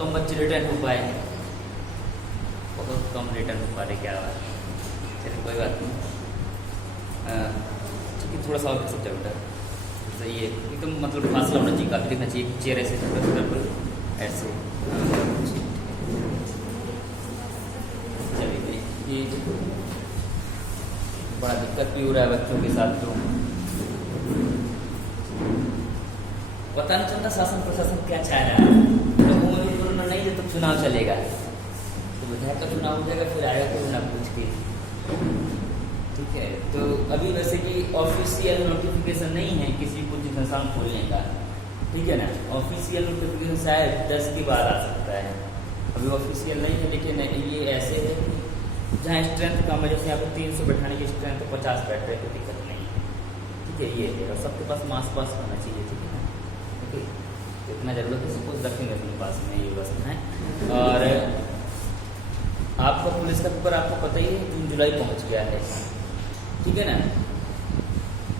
कम बच्चे रिटर्न हो पाए, बहुत कम रिटर्न हो पा रहे। क्या बात, चलिए कोई बात नहीं। ठीक है, थोड़ा सा और सब बेटा सही है, एकदम मतलब फासला होना चाहिए, काफ़ी दिखना चाहिए। चेयर ऐसे ऐसे चलिए। ये बड़ा दिक्कत भी हो रहा है बच्चों के साथ, तो पता नहीं चलता शासन प्रशासन क्या चाह रहा है। तो कोरोना नहीं है तो चुनाव चलेगा, तो विधायक का चुनाव हो जाएगा, फिर आएगा कोई ना पूछ के। ठीक है, तो अभी वैसे कि ऑफिशियल नोटिफिकेशन नहीं है किसी को संस्थान खोलने का, ठीक है ना। ऑफिशियल नोटिफिकेशन शायद 10 के बाद आ सकता है, अभी ऑफिशियल नहीं है। लेकिन ये ऐसे है कि जहाँ स्ट्रेंथ कम है, जैसे यहाँ पर 300 बैठाने की स्ट्रेंथ तो 50 बैठ रहे, कोई दिक्कत नहीं है। ठीक है, ये है, और सबके पास मास्क पास होना चाहिए, ठीक है ना। ओके, इतना जरूरत है, सबको रखेंगे अपने पास में, ये बस है। और आपका पुलिस का पेपर आपको पता ही है, जून जुलाई पहुँच गया है, ठीक है ना।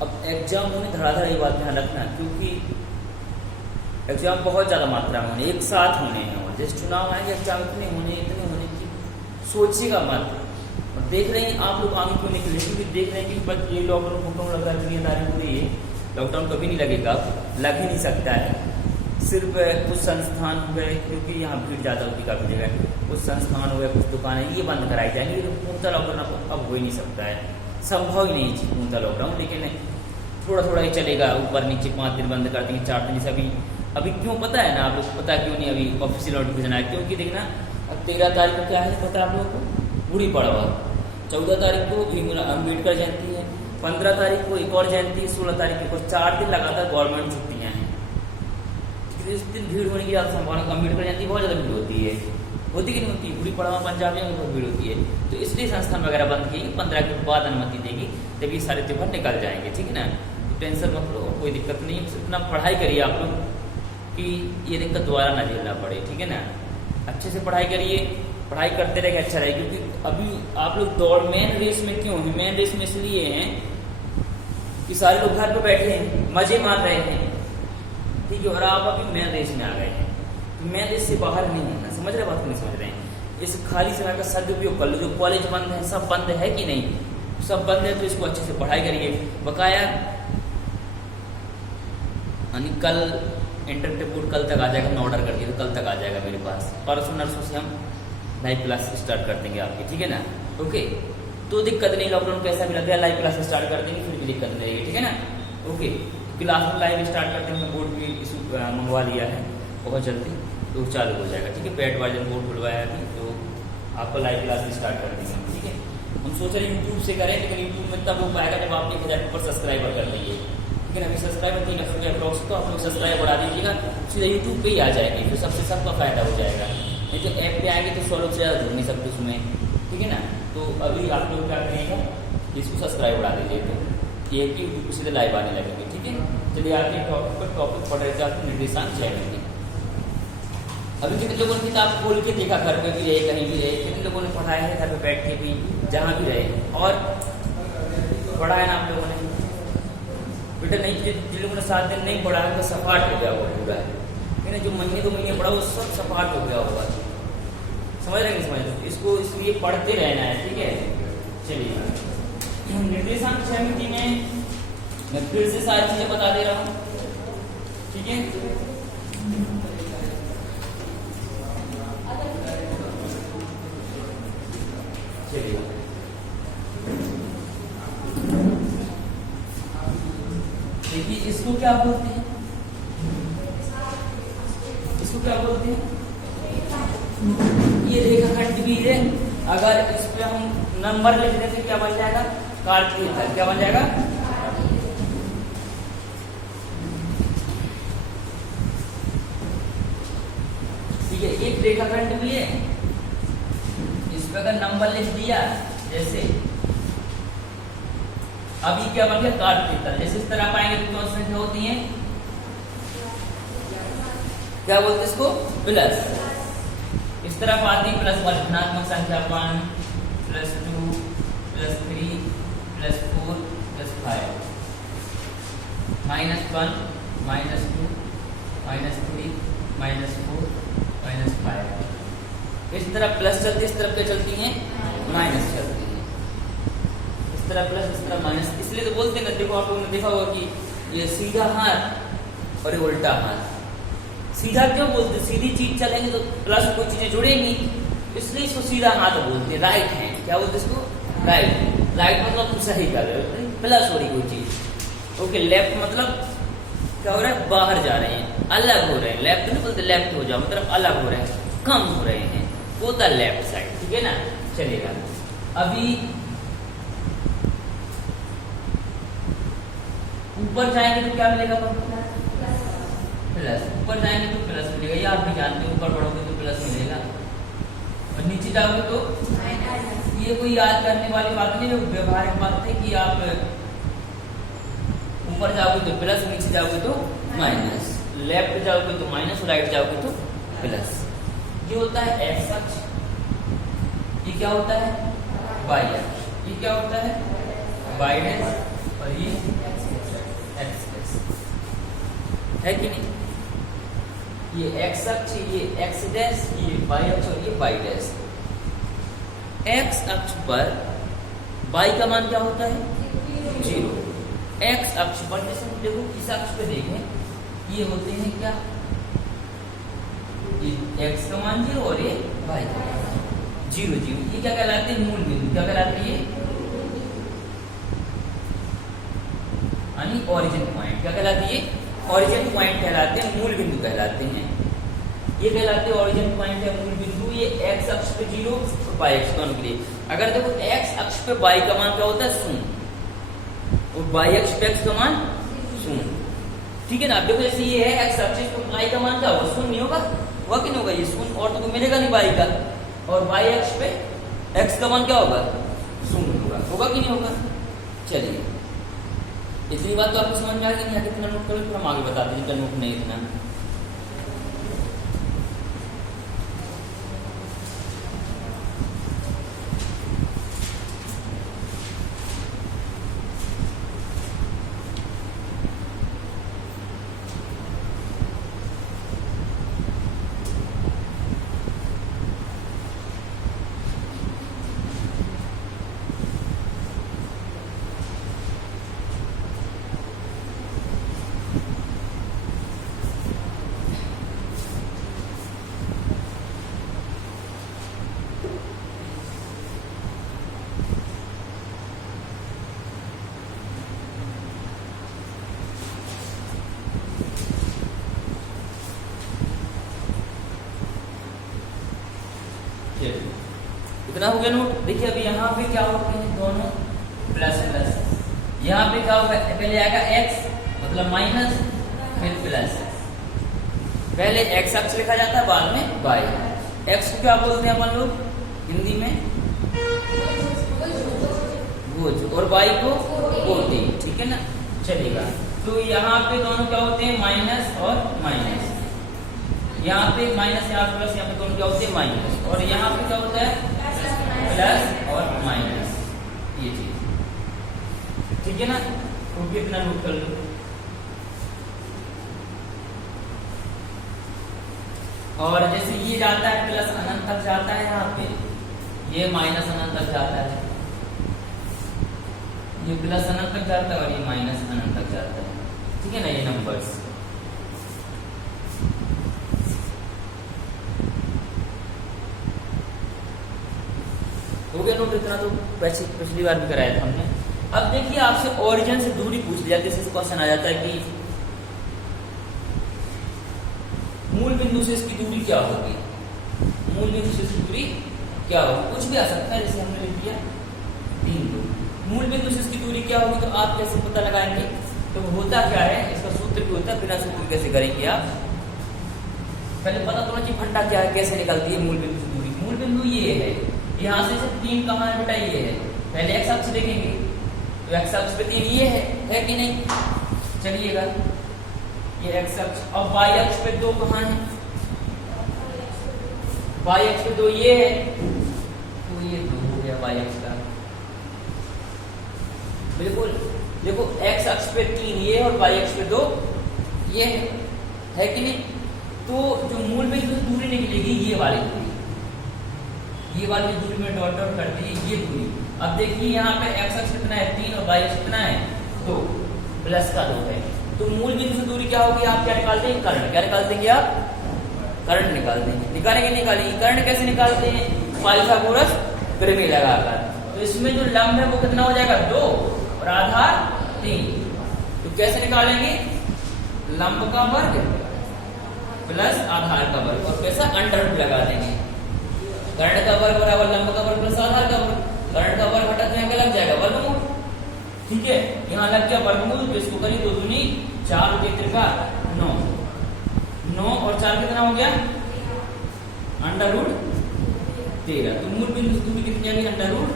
अब एग्जाम होने धड़ाधड़, ये बात ध्यान रखना, क्योंकि एग्जाम बहुत ज़्यादा मात्रा में होने, एक साथ होने हैं। और जैसे चुनाव आएंगे, एग्जाम इतने होने की सोचिएगा मत। और देख रहे हैं आप लोग आगे क्यों निकले, क्योंकि देख रहे हैं कि बस ये लॉकडाउन लॉकडाउन लगा दुनियादारी हो रही है। लॉकडाउन कभी नहीं लगेगा, लग ही नहीं सकता है। सिर्फ कुछ संस्थान हो गए, क्योंकि यहाँ भीड़ ज़्यादा होती काफ़ी जगह, कुछ संस्थान हो गए, कुछ दुकानें, ये बंद कराई जाएंगी। तो पूर्णतः लॉकडाउन अब हो ही नहीं सकता है, संभव ही नहीं है पूर्णतः लॉकडाउन। लेकिन थोड़ा थोड़ा ही चलेगा, ऊपर नीचे 5 दिन बंद कर देंगे, 4 दिन। जैसे अभी क्यों पता है ना आप लोग, पता क्यों नहीं अभी ऑफिशियल नोटिफिकेशन आया, क्योंकि देखना 13 तारीख को क्या है पता आप लोगों को, गुड़ी पड़वा। 14 तारीख को अम्बेडकर जयंती है, 15 तारीख को एक और जयंती है, 16 तारीख को 4 दिन लगातार गवर्नमेंट छुट्टियाँ हैं। इस दिन भीड़ होने की ज़्यादा संभावना, अम्बेडकर जयंती बहुत ज़्यादा भीड़ होती है, होती कि नहीं होती। गुड़ी पड़वा पंजाबियों में बहुत भीड़ होती है, तो इसलिए संस्थान वगैरह बंद किए। 15 के बाद अनुमति देगी, जब ये सारे त्योहार निकल जाएंगे, ठीक है ना। तो टेंशन मत लो, कोई दिक्कत नहीं है। इतना पढ़ाई करिए आप लोग कि ये दिक्कत दोबारा ना झेलना पड़े, ठीक है ना। अच्छे से पढ़ाई करिए, पढ़ाई करते रहेंगे अच्छा रहेगा। क्योंकि अभी आप लोग दौड़ मेन रेस में क्यों है, मेन रेस में इसलिए हैं कि सारे लोग घर पे बैठे हैं, मजे मार रहे हैं, ठीक है। और आप अभी मेन रेस में आ गए हैं, तो मेन रेस से बाहर नहीं होना, समझ रहे बात नहीं समझ रहे हैं। इस खाली समय का सदुपयोग कर लो। जो कॉलेज बंद है, सब बंद है कि नहीं, सब बंद है, तो इसको अच्छे से पढ़ाई करिए। बकाया कल इंटर रिपोर्ट कल तक आ जाएगा, मैं ऑर्डर कर दिया तो कल तक आ जाएगा मेरे पास। परसों नरसों से हम लाइव क्लास स्टार्ट कर देंगे आपकी, ठीक है ना। ओके, तो दिक्कत नहीं, लॉकडाउन कैसा भी लग गया लाइव क्लास स्टार्ट कर देंगे, फिर भी दिक्कत नहीं रहेगी, ठीक है ना। ओके, क्लास में लाइव स्टार्ट करते हैं, बोर्ड भी इशू मंगवा लिया है बहुत जल्दी, तो चालू हो जाएगा, ठीक है। पेड वर्जन बोर्ड खुलवाया अभी, तो आपको लाइव क्लास स्टार्ट कर देंगे, ठीक है। हम सोच रहे हैं यूट्यूब से करें, लेकिन यूट्यूब में तब हो पाएगा जब आप 1000 पर सब्सक्राइबर कर लीजिए, लेकिन अभी सब्सक्राइबर नहीं कर सकते ब्लॉग्स, तो आप लोग सब्सक्राइब बढ़ा दीजिएगा, सीधा यूट्यूब पे ही आ जाएगी, फिर सबसे सबका फायदा हो जाएगा। नहीं तो ऐप पे आएंगे तो 100 लोग से ज़्यादा जुड़ नहीं सकते उसमें, ठीक है ना। तो अभी आप लोग क्या करिएगा, इसको सब्सक्राइब बढ़ा दीजिए, तो ये कि यूट्यूब सीधे लाइव आने लगेंगे, ठीक है। चलिए आगे टॉपिक पढ़ रहे थे, आपको निर्देशांक चयन। अभी कितने लोगों ने किताब खोल के देखा, घर पे भी रहे, कहीं भी रहे, कितने लोगों ने पढ़ाया है, घर पे बैठ के भी, जहाँ भी रहे, और पढ़ा है ना आप लोगों ने। बेटा नहीं, जिन लोगों ने 7 दिन नहीं पढ़ा है तो सपाट हो गया वो पूरा है ना। जो महीने 2 महीने पढ़ा वो सब सपाट हो गया होगा, समझ रहे हैं, समझ रहे। इसको इसलिए पढ़ते रहना है, ठीक है। चलिए, निर्देशांक समिति में मैं फिर से सारी चीजें बता दे रहा हूँ, ठीक है। चलिए, देखिए इसको क्या बोलते हैं, इसको क्या बोलते हैं, ये रेखाखंड भी है। अगर इस पे हम नंबर लिख देते क्या बन जाएगा, कार्तीय, क्या बन जाएगा, ठीक है। एक रेखाखंड भी है, इस पे अगर नंबर लिख दिया, जैसे अभी क्या बन गया, कार्तीय। जैसे इस तरह पाएंगे तो कौन सी संख्या होती है, क्या बोलते हैं इसको, प्लस। इस तरफ आती प्लस वन, धनात्मक संख्या 1 + 2 + 3 + 4 + 5, -1 -2 -3 -4 -5। इस तरफ प्लस चलती है, इस तरफ क्या चलती है, माइनस चलती है। इस तरफ प्लस, इस तरफ माइनस। इसलिए तो बोलते हैं ना, देखो आप लोगों ने देखा होगा कि ये सीधा हाथ और ये उल्टा हाथ। सीधा क्यों बोलते हैं, सीधी चीज चलेंगे तो प्लस कोई चीजें जुड़ेंगी, इसलिए इसको सीधा हाथ बोलते हैं। राइट हैंड क्या बोलते हैं इसको, राइट। राइट मतलब तुम सही कर रहे हो, प्लस हो रही कोई चीज। ओके, लेफ्ट मतलब क्या हो रहा है, बाहर जा रहे हैं, अलग हो रहे हैं। लेफ्ट नहीं बोलते, लेफ्ट हो जाओ मतलब अलग हो रहे हैं, कम हो रहे हैं, वो द लेफ्ट साइड, ठीक है ना। चलेगा, अभी ऊपर जाएंगे तो क्या मिलेगा, प्लस। ऊपर जाएंगे तो प्लस मिलेगा, ये आप भी जानते हो, ऊपर बढ़ोगे तो प्लस मिलेगा, और नीचे जाओगे तो ये कोई याद करने वाली बात नहीं है, व्यवहारिक बात है कि आप ऊपर जाओगे तो प्लस, नीचे जाओगे तो माइनस, लेफ्ट जाओगे तो माइनस, राइट जाओगे तो प्लस। ये होता है एक्स अक्ष, ये क्या होता है, वाई अक्ष, ये क्या होता है, वाई डैश, और ये एक्स डैश, है कि नहीं। ये एक्स अक्ष, ये एक्स डैश, ये वाई अक्ष और ये वाई डैश। एक्स अक्ष पर वाई का मान क्या होता है, 0। एक्स अक्ष पर जैसे देखो, इस अक्ष पे देखें, ये होते हैं क्या, ये एक्स का मान 0 और ये वाई का मान 0, 0। ये क्या कहलाते हैं, मूल बिंदु। क्या कहलाते हैं ये, यानी ओरिजिन पॉइंट। क्या कहलाते हैं ये, ओरिजिन पॉइंट कहलाते हैं, मूल बिंदु कहलाते हैं। ये कहलाते हैं ओरिजिन पॉइंट है, मूल बिंदु। ये एक्स अक्ष पे 0 और वाई अक्ष दोनों के लिए। अगर देखो एक्स अक्ष पे वाई का मान क्या होता है, 0, और वाई अक्ष पे एक्स का मान 0, ठीक है ना। अब देखो जैसे ये है एक्स अक्ष, तो वाई का मान क्या होगा, 0 नहीं होगा, कि नहीं होगा, ये 0 और तो मिलेगा नहीं वाई का। और वाई अक्ष पे एक्स का मान क्या होगा, 0 होगा कि नहीं होगा। चलिए, इतनी बात तो आपको समझ में आ गई, नहीं कितना नोट करो, फिर हम आगे बताते हैं, जितना नोट नहीं इतना। इतना हो गया नोट। देखिए अभी यहाँ पे क्या होते हैं, दोनों प्लस प्लस। यहाँ पे क्या होगा, पहले आएगा x मतलब माइनस, फिर प्लस। पहले x अक्ष लिखा जाता है, बाद में y। x को क्या बोलते हैं अपन लोग हिंदी में, भुज, और y को कोटि, ठीक है ना। चलेगा, तो यहाँ पे दोनों क्या होते हैं, माइनस और माइनस। यहाँ पे माइनस, यहाँ प्लस, यहाँ पे दोनों क्या होते हैं, माइनस। और यहाँ पे क्या होता है, प्लस और माइनस, ये चीज, ठीक है ना। तो कितना नोट कर लो। और जैसे ये जाता है प्लस अनंत तक जाता है, यहाँ पे ये माइनस अनंत तक जाता है, ये प्लस अनंत तक जाता है और ये माइनस अनंत तक जाता है, ठीक है ना। ये नंबर्स हो गया नोट। इतना तो पिछली बार भी कराया था हमने। अब देखिए आपसे ओरिजिन से दूरी पूछ लिया, जैसे क्वेश्चन आ जाता है कि मूल बिंदु से इसकी दूरी क्या होगी, मूल बिंदु से इसकी दूरी क्या होगी, कुछ भी आ सकता है। जैसे हमने लिख दिया 3, 2, मूल बिंदु से इसकी दूरी क्या होगी, तो आप कैसे पता लगाएंगे, तो होता क्या है, इसका सूत्र भी होता है, बिना सूत्र कैसे करेंगे आप, पहले पता होना चाहिए फंडा क्या है, कैसे निकलती है मूल बिंदु से दूरी। मूल बिंदु ये है, यहाँ से 3 कहाँ है बेटा, ये है। पहले एक्स अक्ष देखेंगे तो एक्स अक्ष पे 3 ये है कि नहीं, चलिएगा ये एक्स अक्ष। और वाई अक्ष पे 2 कहाँ है, वाई अक्ष पे 2 ये है, तो ये 2 हो गया वाई अक्ष का, बिल्कुल। देखो एक्स अक्ष पे 3 ये और वाई अक्ष पे 2 ये है कि नहीं। तो जो मूल बिंदु से दूरी निकलेगी ये वाली दूरी, ये वाली दूरी में डॉट डॉट कर दी ये दूरी। अब देखिए यहाँ पे x अक्ष कितना है 3 और y अक्ष कितना है 2 प्लस का 2 है। तो मूल बिंदु से दूरी क्या होगी, आप क्या निकाल देंगे, करंट। क्या निकाल देंगे आप, करंट निकाल देंगे। निकालेंगे, निकालिए। करंट कैसे निकालते हैं, पाइथागोरस प्रमेय लगाकर। तो इसमें जो लंब है वो कितना हो जाएगा 2 और आधार 3। तो कैसे निकालेंगे, लंब का वर्ग प्लस आधार का वर्ग और कैसा अंडर रूट लगा देंगे। करंट का वर्ग बराबर लंब का वर्ग प्लस आधार का वर्ग। करंट का वर्ग हटा देंगे, लग जाएगा वर्गमूल। ठीक है, यहाँ लग गया वर्गमूल। तो इसको करिए 2 दूनी 4 के त्रिका 9, 9 और 4 कितना हो गया अंडर रूट 13। तो मूल बिंदु से दूरी कितनी आ गई, अंडर रूट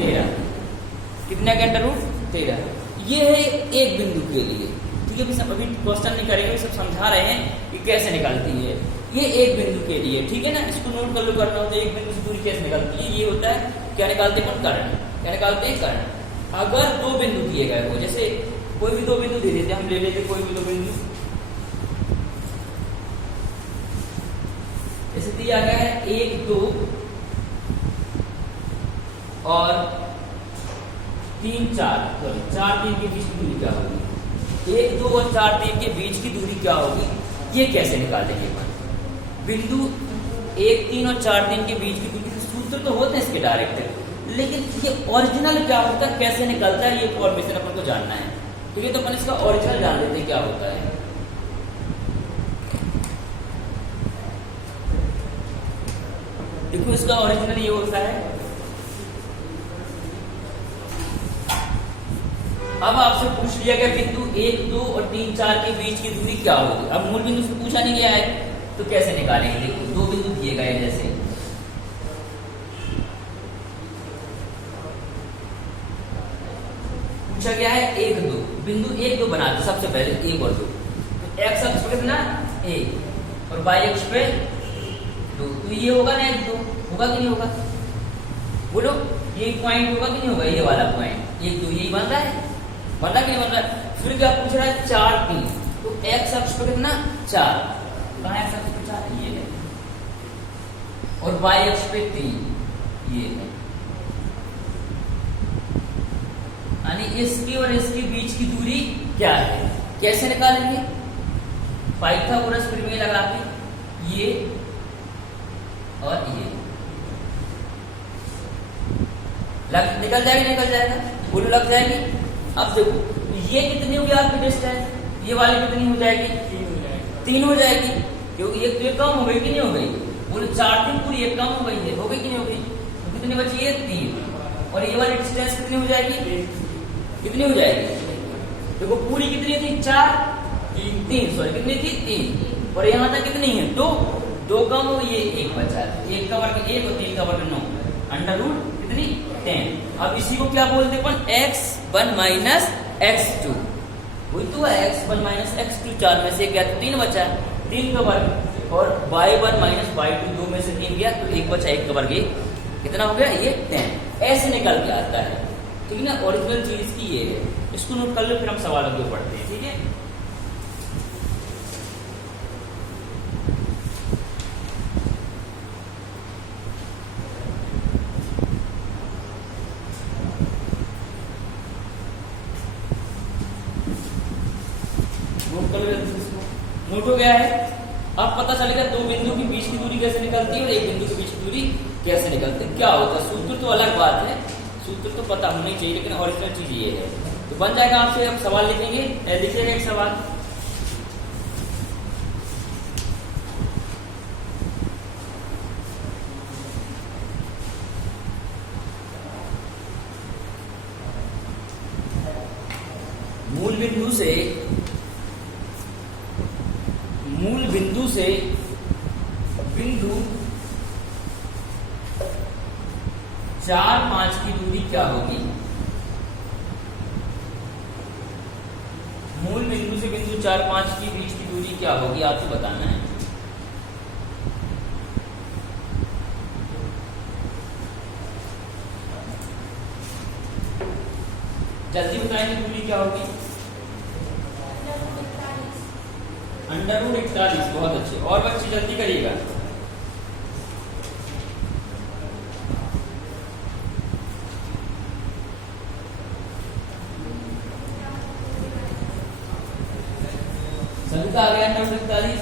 13। कितना के अंडर रूट 13। ये है एक बिंदु के लिए। ठीक है, अभी क्वेश्चन नहीं करेंगे, सब समझा रहे हैं कि कैसे निकलती है। ये एक बिंदु के लिए, ठीक है ना, इसको नोट कर लो, करना होता है एक बिंदु से दूरी कैसे निकलती है। ये होता है क्या निकालते हैं, करंट। क्या निकालते हैं, करंट। अगर 2 बिंदु दिए गए हो, जैसे कोई भी 2 बिंदु दे देते, हम ले लेते कोई भी 2 बिंदु, जैसे दिया गया है 1 2 और 3 4, सॉरी 4 3 के बीच की दूरी क्या होगी, 1 2 और 4 3 के बीच की दूरी क्या होगी, ये कैसे निकालेंगे। बिंदु 1 3 और 4 3 के बीच की दूरी के सूत्र तो होते हैं इसके डायरेक्ट, लेकिन ये ओरिजिनल क्या होता है, कैसे निकलता है, ये फॉर्मेशन अपन को जानना है। ठीक है, तो अपन इसका ओरिजिनल जान लेते हैं क्या होता है। देखो इसका ओरिजिनल ये होता है, अब आपसे पूछ लिया गया बिंदु 1 2 और 3 4 के बीच की दूरी क्या होगी। अब मूल बिंदु से पूछा नहीं गया है तो कैसे निकालेंगे। देखो 2 बिंदु दिए गए हैं, जैसे पूछा गया है 1 2, बिंदु 1 2 बनाते सबसे पहले 1 और 2। तो x अक्ष पे कितना 1 और y अक्ष पे 2, तो ये होगा ना 1 2, होगा कि नहीं होगा, बोलो ये पॉइंट होगा कि नहीं होगा, ये वाला पॉइंट 1 2 यही बन रहा है, बन रहा कि नहीं बन रहा है। फिर क्या पूछ रहा है 4 3, तो x अक्ष पे कितना 4, कहां x अक्ष पे 4 ये है, और y अक्ष पे 3 ये है, यानी इसकी और इसके बीच की दूरी क्या है। कैसे निकालेंगे, पाइथागोरस प्रमेय लगा के, ये और ये निकल जाएगी, निकल जाएगा, बोलो लग जाएगी। अब देखो ये कितनी होगी आपकी डिस्टेंस, ये वाली कितनी हो जाएगी 3 हो जाएगी, क्योंकि एक तो ये कम हो गई कि नहीं हो गई, बोलो 4 3 पूरी एक कम हो गई है, हो गई कि नहीं हो गई, तो कितनी बची है 3, और ये वाली डिस्टेंस कितनी हो जाएगी, कितनी हो जाएगी, देखो पूरी कितनी थी 4 3 सॉरी कितनी थी 3, और यहाँ तक कितनी है 2 2 कम हो, ये 1 बचा, 1 का वर्ग 1 और 3 का वर्ग 9, अंडर रूट कितनी 10। अब इसी को क्या बोलते हैं अपन, x1 माइनस x2, वही तो है x1 माइनस x2, 4 में से गया तो 3 बचा, 3 का वर्ग, और y1 माइनस y2, 2 में से 3 गया तो 1 बचा, 1 का वर्ग कितना हो गया, ये 10। ऐसे निकल के आता है, ठीक है ना, ओरिजिनल चीज की ये है। इसको नोट कर लो, फिर हम सवालों के पढ़ते हैं, ठीक है। नोट कर लो, नोट हो गया है। अब पता चलेगा 2 बिंदु के बीच की दूरी कैसे निकलती है और 1 बिंदु के बीच की दूरी कैसे निकलती है। क्या होता है, सूत्र तो अलग बात है, सूत्र तो पता होना ही चाहिए, लेकिन ओरिजिनल चीज ये है। तो बन जाएगा, आपसे हम सवाल लिखेंगे, लिखिएगा एक सवाल, मूल बिंदु से बिंदु 4 5 की दूरी क्या होगी, मूल बिंदु से बिंदु 4 5 के बीच की दूरी क्या होगी, आपको बताना है। जल्दी बताएंगे दूरी क्या होगी, √41, बहुत अच्छे। और बच्चे जल्दी करिएगा। सभी का आ गया √41।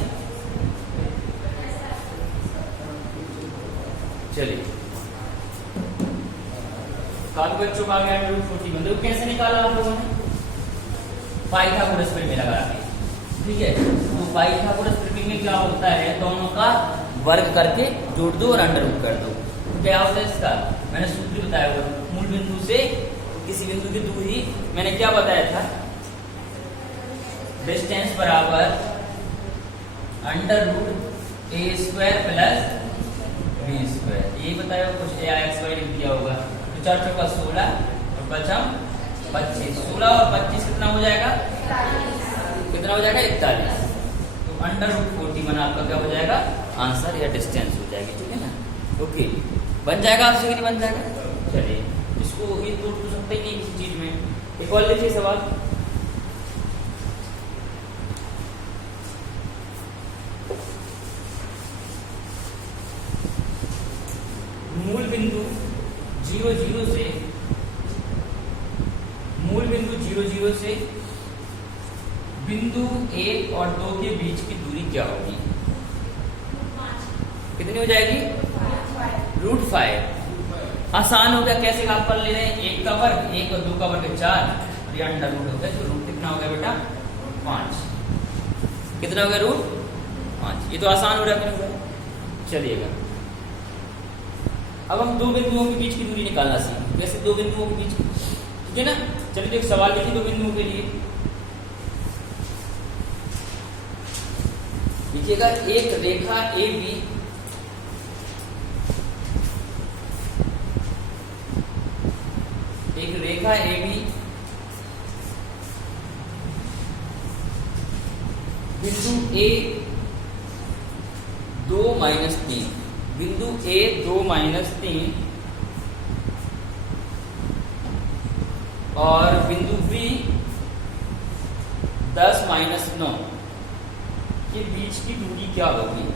चलिए, काफी बच्चों का आ गया √41। देखो कैसे निकाला आप लोगों ने, पाइथागोरस प्रमेय लगा के। ठीक है, तो पाइथागोरस प्रमेय में क्या होता है, दोनों का वर्ग करके जोड़ दो और अंडर रूट कर दो। तो क्या होता है इसका, मैंने सूत्र बताया हुआ, मूल बिंदु से किसी बिंदु की दूरी मैंने क्या बताया था, डिस्टेंस बराबर √a² प्लस b²। यही बताया, कुछ ax/y लिख दिया होगा। तो 4 चौका 16 और 5 25, 16 और 25 कितना हो जाएगा, कितना हो जाएगा, 41। तो √41 आपका क्या हो जाएगा, आंसर या डिस्टेंस हो जाएगी। ठीक है ना, ओके, बन जाएगा आपसे कि नहीं बन जाएगा। चलिए, इसको ये तोड़ तो सकते ही नहीं किसी चीज में। एक और लिखिए सवाल, मूल बिंदु 0 से बिंदु 1 और 2 के बीच की दूरी क्या होगी, कितनी हो जाएगी, √5। आसान हो गया, कैसे आप कर ले रहे हैं, 1 का वर्ग 1 और 2 का वर्ग 4 और ये अंडर रूट हो गया। तो रूट कितना हो गया बेटा, 5। कितना हो गया, √5। ये तो आसान हो रहा है। चलिएगा, अब हम दो बिंदुओं के बीच की दूरी निकालना सीखें। वैसे दो बिंदुओं के बीच, ठीक है ना। चलिए, तो एक सवाल लिखिए दो बिंदुओं के लिए। लिखिएगा, एक रेखा AB बिंदु A 2-3, बिंदु A 2-3 और बिंदु B 10-9 के बीच की दूरी क्या होगी।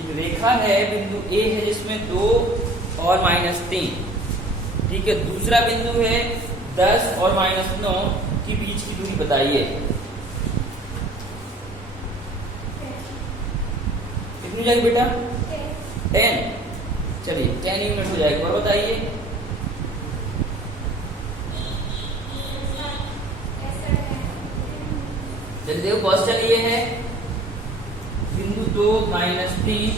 एक रेखा है, बिंदु A है जिसमें 2 और -3, ठीक है। दूसरा बिंदु है 10 और -9 के बीच की दूरी बताइए, कितनी हो जाएगी बेटा, 10। चलिए, 10 यूनिट हो जाएगी। और बताइए, चलिए देखो, क्वेश्चन ये है, बिंदु 2 -3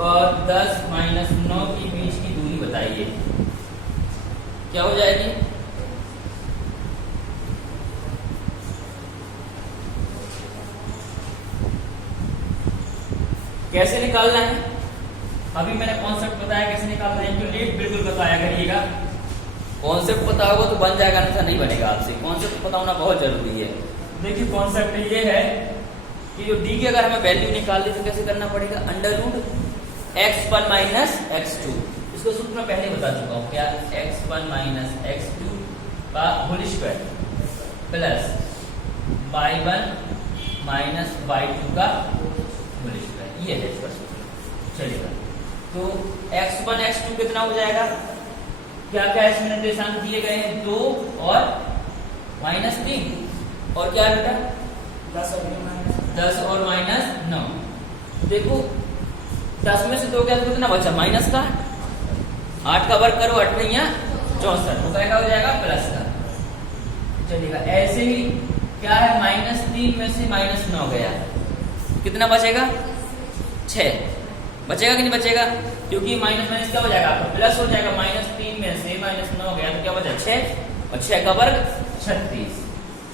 और 10 -9 के बीच की दूरी बताइए, क्या हो जाएगी, कैसे निकालना है। अभी मैंने कॉन्सेप्ट बताया कैसे निकालना है, तो लेट बिल्कुल बताया करिएगा। कॉन्सेप्ट पता होगा तो बन जाएगा, नहीं नहीं बनेगा आपसे। कॉन्सेप्ट पता होना बहुत जरूरी है। देखिए, कॉन्सेप्ट ये है कि जो डी की अगर हमें वैल्यू निकालनी तो कैसे करना पड़ेगा, √x1 - x2। इसको सूत्र मैं पहले बता चुका हूँ, क्या, x1 - x2 का whole square plus y1 - y2 का होल स्क्वायर, ये है इसका सूत्र। चलिएगा, तो x1 x2 कितना हो जाएगा, क्या क्या इसमें निर्देशांक दिए गए हैं, 2 और -3, और क्या बेटा 10 और -9। देखो, 10 में से 2 क्या, तो कितना बचा, माइनस का 8 का वर्ग करो, 8 नहीं 64, तो क्या हो जाएगा, प्लस का। चलिएगा, ऐसे ही क्या है, -3 में से -9 गया, कितना बचेगा, 6 बचेगा कि नहीं बचेगा, क्योंकि माइनस माइनस क्या हो जाएगा आपका, प्लस हो जाएगा। -3 में से -9 गया तो क्या बचा, 6, और 6 का वर्ग 36,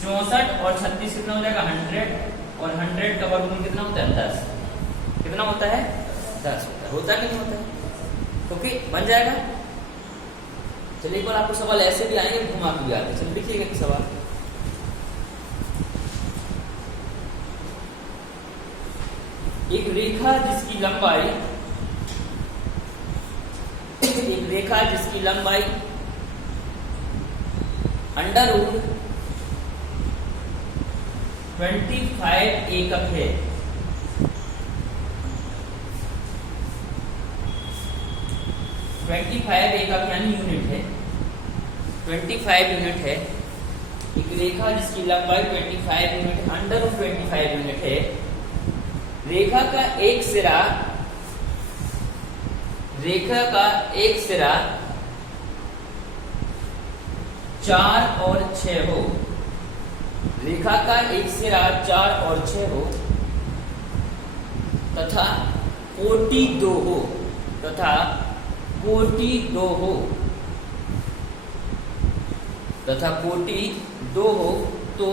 64 और 36 कितना हो जाएगा, 100, और 100 का वर्गमूल कितना होता है, 10। कितना होता है, 10 होता है कि नहीं होता है, ओके, बन जाएगा। चलिए, एक बार आपको सवाल ऐसे भी आएंगे, घुमा के भी आते। चलिए लिखिएगा एक सवाल, एक रेखा जिसकी √√2 25 एकक है। 25 एकक यानी यूनिट है, 25 यूनिट है। एक रेखा जिसकी लंबाई 25 यूनिट अंडर रूट 25 यूनिट है। रेखा का एक सिरा 4 और 6 हो। रेखा का एक सिरा 4 और 6 हो तथा कोटि 2 हो, तथा कोटि 2 हो, तथा कोटि 2 हो तो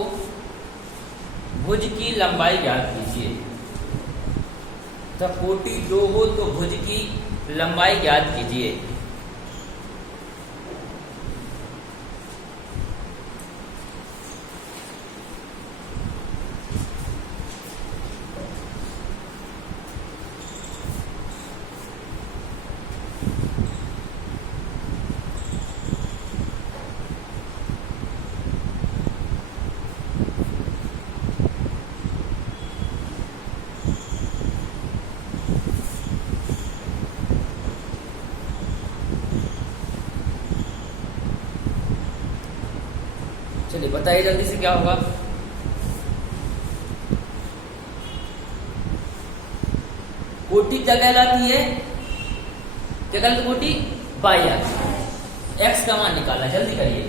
भुज की लंबाई ज्ञात कीजिए। तथा कोटि 2 हो तो भुज की लंबाई ज्ञात कीजिए। चलिए बताइए जल्दी से क्या होगा। कोटि क्या कहलाती है? क्या कहलाती कोटि? बाह्य अक्ष। एक्स का मान निकालना, जल्दी करिए।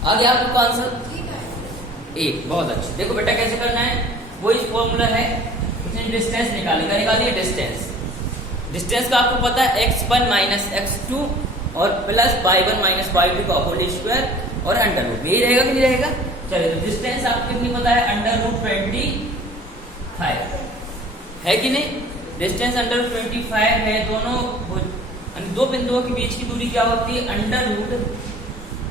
आ गया आपको आंसर? एक, बहुत अच्छा। देखो बेटा कैसे करना है, वही फॉर्मूला है, इसमें डिस्टेंस निकालेगा। निकालिए डिस्टेंस। डिस्टेंस का आपको पता है x1 माइनस x2 और प्लस y1 माइनस y2 का होल स्क्वायर और अंडर रूट। यही रहेगा कि नहीं रहेगा? चलिए तो डिस्टेंस आपको कितनी पता है? अंडर रूट 25 है कि नहीं? डिस्टेंस अंडर रूट 25 है। दो बिंदुओं के बीच की दूरी क्या होती है? अंडर रूट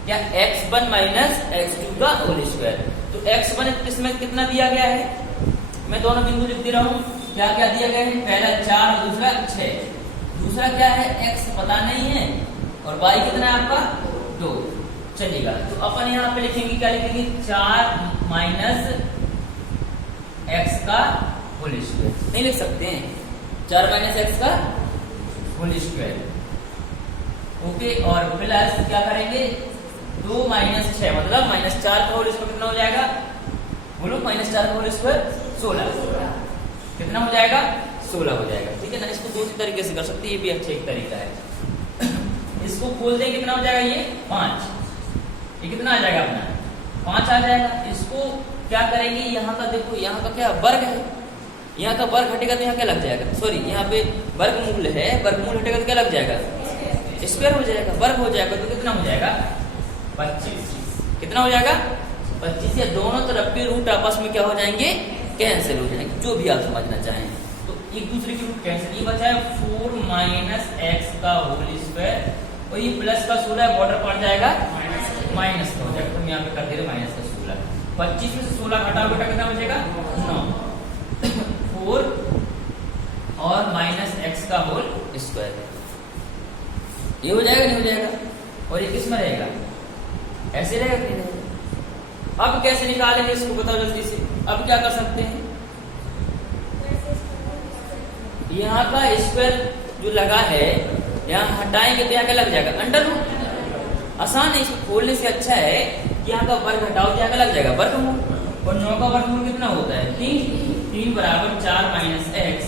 या x1 माइनस x2 का होल स्क्वायर। तो x1 इसमें कितना दिया गया है? मैं दोनों बिंदु लिख दे रहा हूँ। क्या क्या दिया गया है? पहला 4, दूसरा 6। दूसरा क्या है? x पता नहीं है और y कितना है आपका? 2। चलिएगा तो अपन यहाँ पे लिखेंगे, क्या लिखेंगे? 4 माइनस x का होल स्क्वायर। नहीं लिख सकते हैं? 4 माइनस x का होल स्क्वायर। ओके, और प्लस क्या करेंगे? 2 माइनस 6 मतलब माइनस 4 का होल स्क्वायर कितना हो जाएगा? बोलो, माइनस 4 का होल स्क्वायर 16। कितना हो जाएगा? 16 हो जाएगा। ठीक है ना? इसको दूसरी तरीके से कर सकते हैं, ये भी अच्छा एक तरीका है। इसको खोल दें, कितना हो जाएगा? ये 5। ये कितना आ जाएगा अपना? 5 आ जाएगा। इसको क्या करेंगे? यहाँ का देखो, यहाँ का क्या वर्ग है, यहाँ का वर्ग हटेगा तो यहाँ क्या लग जाएगा? सॉरी, यहाँ पे वर्गमूल है, वर्गमूल हटेगा तो क्या लग जाएगा? स्क्वायर हो जाएगा। वर्ग हो जाएगा तो कितना हो जाएगा? 25। कितना हो जाएगा? 25। या दोनों तरफ के रूट आपस में क्या हो जाएंगे? कैंसिल हो जाएंगे, जो भी आप समझना चाहें। तो एक दूसरे के रूट कैंसिल। ये बचा है 4 माइनस एक्स का होल स्क्वायर और ये प्लस का 16 बॉर्डर पड़ जाएगा माइनस का हो जाएगा। तो हम यहाँ पे कर दे रहे माइनस का 16। 25 में से 16 घटाओ बेटा, कितना बचेगा? 9। 4 और माइनस एक्स का होल स्क्वायर। ये हो जाएगा? नहीं हो जाएगा? और ये किस में रहेगा? ऐसे रहेगा कि नहीं रहेगा? अब कैसे निकालेंगे इसको बताओ जल्दी से। अब क्या कर सकते हैं? यहाँ का स्क्वायर जो लगा है, यहाँ हटाएंगे तो यहाँ क्या लग जाएगा? Under root. आसान है, इसको खोलने से अच्छा है कि यहाँ का वर्ग हटाओ तो यहाँ का लग जाएगा वर्गमूल। और 9 का वर्गमूल कितना होता है? 3 बराबर 4 माइनस एक्स।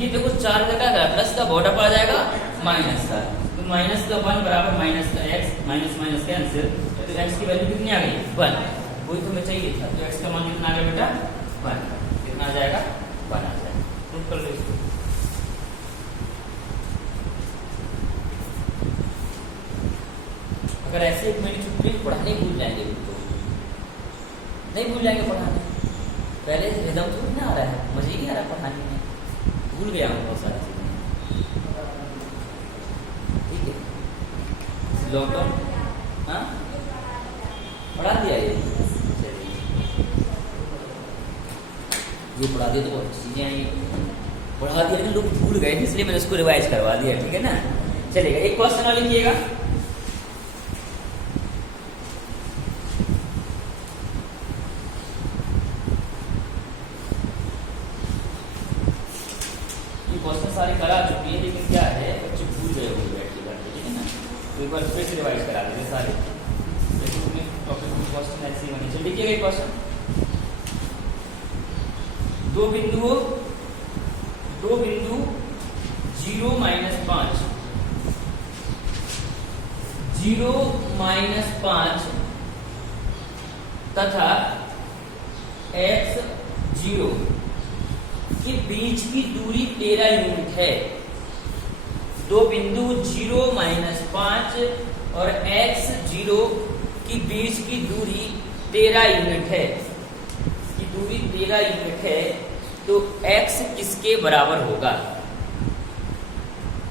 ये देखो 4 का क्या प्लस का बॉर्डर पड़ जाएगा माइनस का। तो माइनस का 1 बराबर माइनस का एक्स, माइनस माइनस कैंसिल। तो एक्स की वैल्यू कितनी आ गई? 1। वही तो मैं चाहिए था। तो एक्स का मान कितना आ गया बेटा? 1। कितना आ जाएगा? 1 आ जाएगा। नोट कर लो इसको। अगर ऐसे एक महीने छुट्टी पढ़ाने भूल जाएंगे तो नहीं भूल जाएंगे पढ़ाने। पहले रिदम तो नहीं आ रहा है, मजा ही नहीं आ रहा पढ़ाने में, भूल गया हूँ बहुत सारी चीजें। ठीक है, लॉकडाउन, हाँ पढ़ा दिया ये, चलिए ये पढ़ा दिया तो बहुत अच्छी चीज़ें आई, पढ़ा दिया ना, लोग भूल गए इसलिए मैंने उसको रिवाइज करवा दिया, ठीक है ना। चलेगा, एक क्वेश्चन और लिखिएगा। ये क्वेश्चन सारे करा चुकी है, लेकिन क्या है बच्चे भूल गए होंगे बैठ के घर पे, ठीक है ना, तो एक बार फिर से रिवाइज करा देंगे सारे, लेकिन टॉपिक क्वेश्चन ऐसे ही होने चाहिए। लिखिएगा एक क्वेश्चन, दो बिंदु 0 - 5, 0 - 5 तथा x 0 के बीच की दूरी 13 यूनिट है। दो बिंदु 0 - 5 और x 0 की बीच की दूरी 13 यूनिट है, की दूरी 13 यूनिट है, तो x किसके बराबर होगा?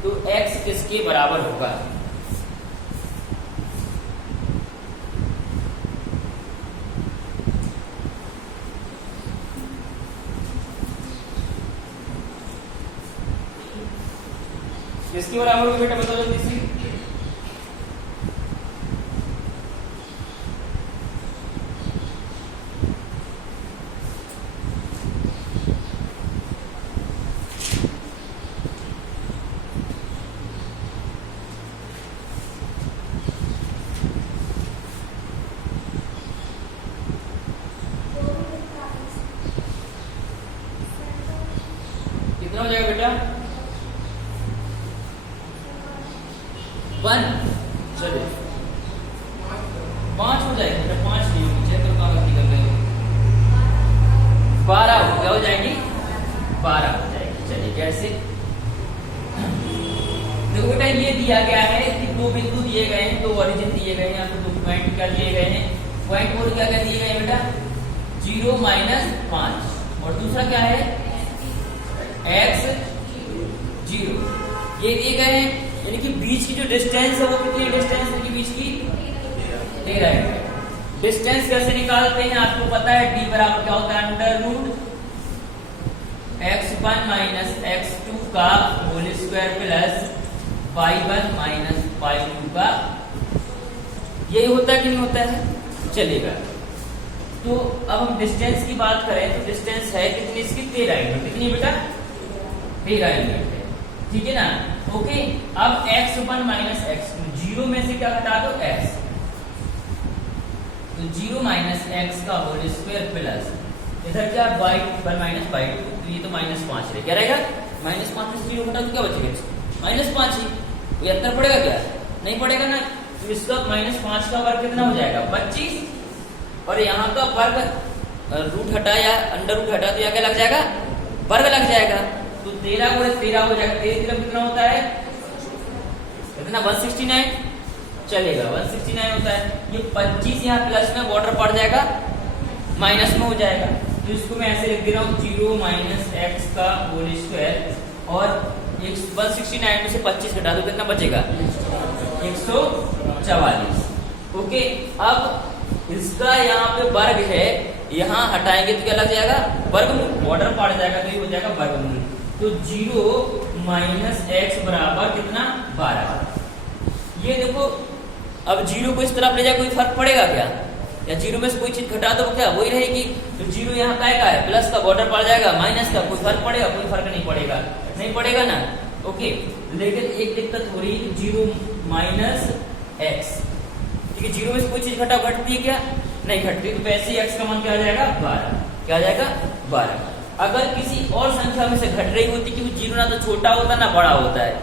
तो x किसके बराबर होगा? किसके बराबर होगा बेटा, बताओ जल्दी से। कितना हो जाएगा बेटा? 1, चलो 5 हो जाएगा बेटा, 5 नहीं होगी, चेक करो कहाँ गलती कर रहे हो। 12 हो क्या हो जाएगी? 12 हो जाएगी। चलिए कैसे, देखो बेटा ये दिया गया है कि दो बिंदु दिए गए हैं, दो ओरिजिन दिए गए हैं, आपको दो पॉइंट क्या दिए गए हैं, पॉइंट और क्या क्या दिए गए हैं बेटा, 0 - 5 और दूसरा क्या है x 0, ये दिए गए हैं, यानी कि बीच की जो डिस्टेंस है वो कितनी डिस्टेंस है, बीच की 13 है। डिस्टेंस कैसे निकालते हैं आपको पता है, d बराबर क्या होता है, √x1 - x2 का whole square plus y1 - y2 का, यही होता है कि नहीं होता है? चलेगा, तो अब हम डिस्टेंस की बात करें तो डिस्टेंस है कितनी इसकी, 13 यूनिट, कितनी बेटा, 13 यूनिट है, ठीक है ना। ओके, अब x1 - x2, 0 में से क्या घटा दो, x, तो 0 - x का होल स्क्वायर प्लस इधर क्या y1 - y2, तो ये तो -5 रहे, क्या रहेगा, -5 में 0 घटा तो क्या बचेगा, -5 ही, ये अंतर पड़ेगा क्या, नहीं पड़ेगा ना, तो इसका -5 का वर्ग कितना हो जाएगा, 25, और यहाँ का वर्ग रूट हटा या अंडर रूट हटा तो यहाँ क्या लग जाएगा, वर्ग लग जाएगा, तो 13 गुणे 13 हो जाएगा, 13 कितना होता है, कितना, 169, चलेगा 169 होता है। ये 25 यहाँ प्लस में बॉर्डर पड़ जाएगा, माइनस में हो जाएगा, तो इसको मैं ऐसे लिख दे रहा हूँ 0 - x का होल स्क्वायर, और 169 में से 25 घटा दो कितना बचेगा, 144। ओके, अब इसका यहाँ पे वर्ग है, यहाँ हटाएंगे तो क्या लग जाएगा, वर्गमूल, बॉर्डर पड़ जाएगा तो ये हो जाएगा वर्गमूल, तो 0 - x बराबर कितना, 12। ये देखो, अब 0 को इस तरफ ले जाए कोई फर्क पड़ेगा क्या, या 0 में से कोई चीज घटा दो क्या वही रहेगी, तो 0 यहाँ का है, प्लस का बॉर्डर पड़ जाएगा, माइनस का कोई फर्क पड़ेगा, कोई फर्क नहीं पड़ेगा, नहीं पड़ेगा ना। ओके, लेकिन एक दिक्कत हो रही है, 0 - x, ठीक है, 0 में से कोई चीज घटती है क्या, नहीं घटती, तो वैसे ही x का मान क्या आ जाएगा, 12, क्या आ जाएगा, 12। अगर किसी और संख्या में से घट रही होती, क्योंकि 0 ना तो छोटा होता ना बड़ा होता है,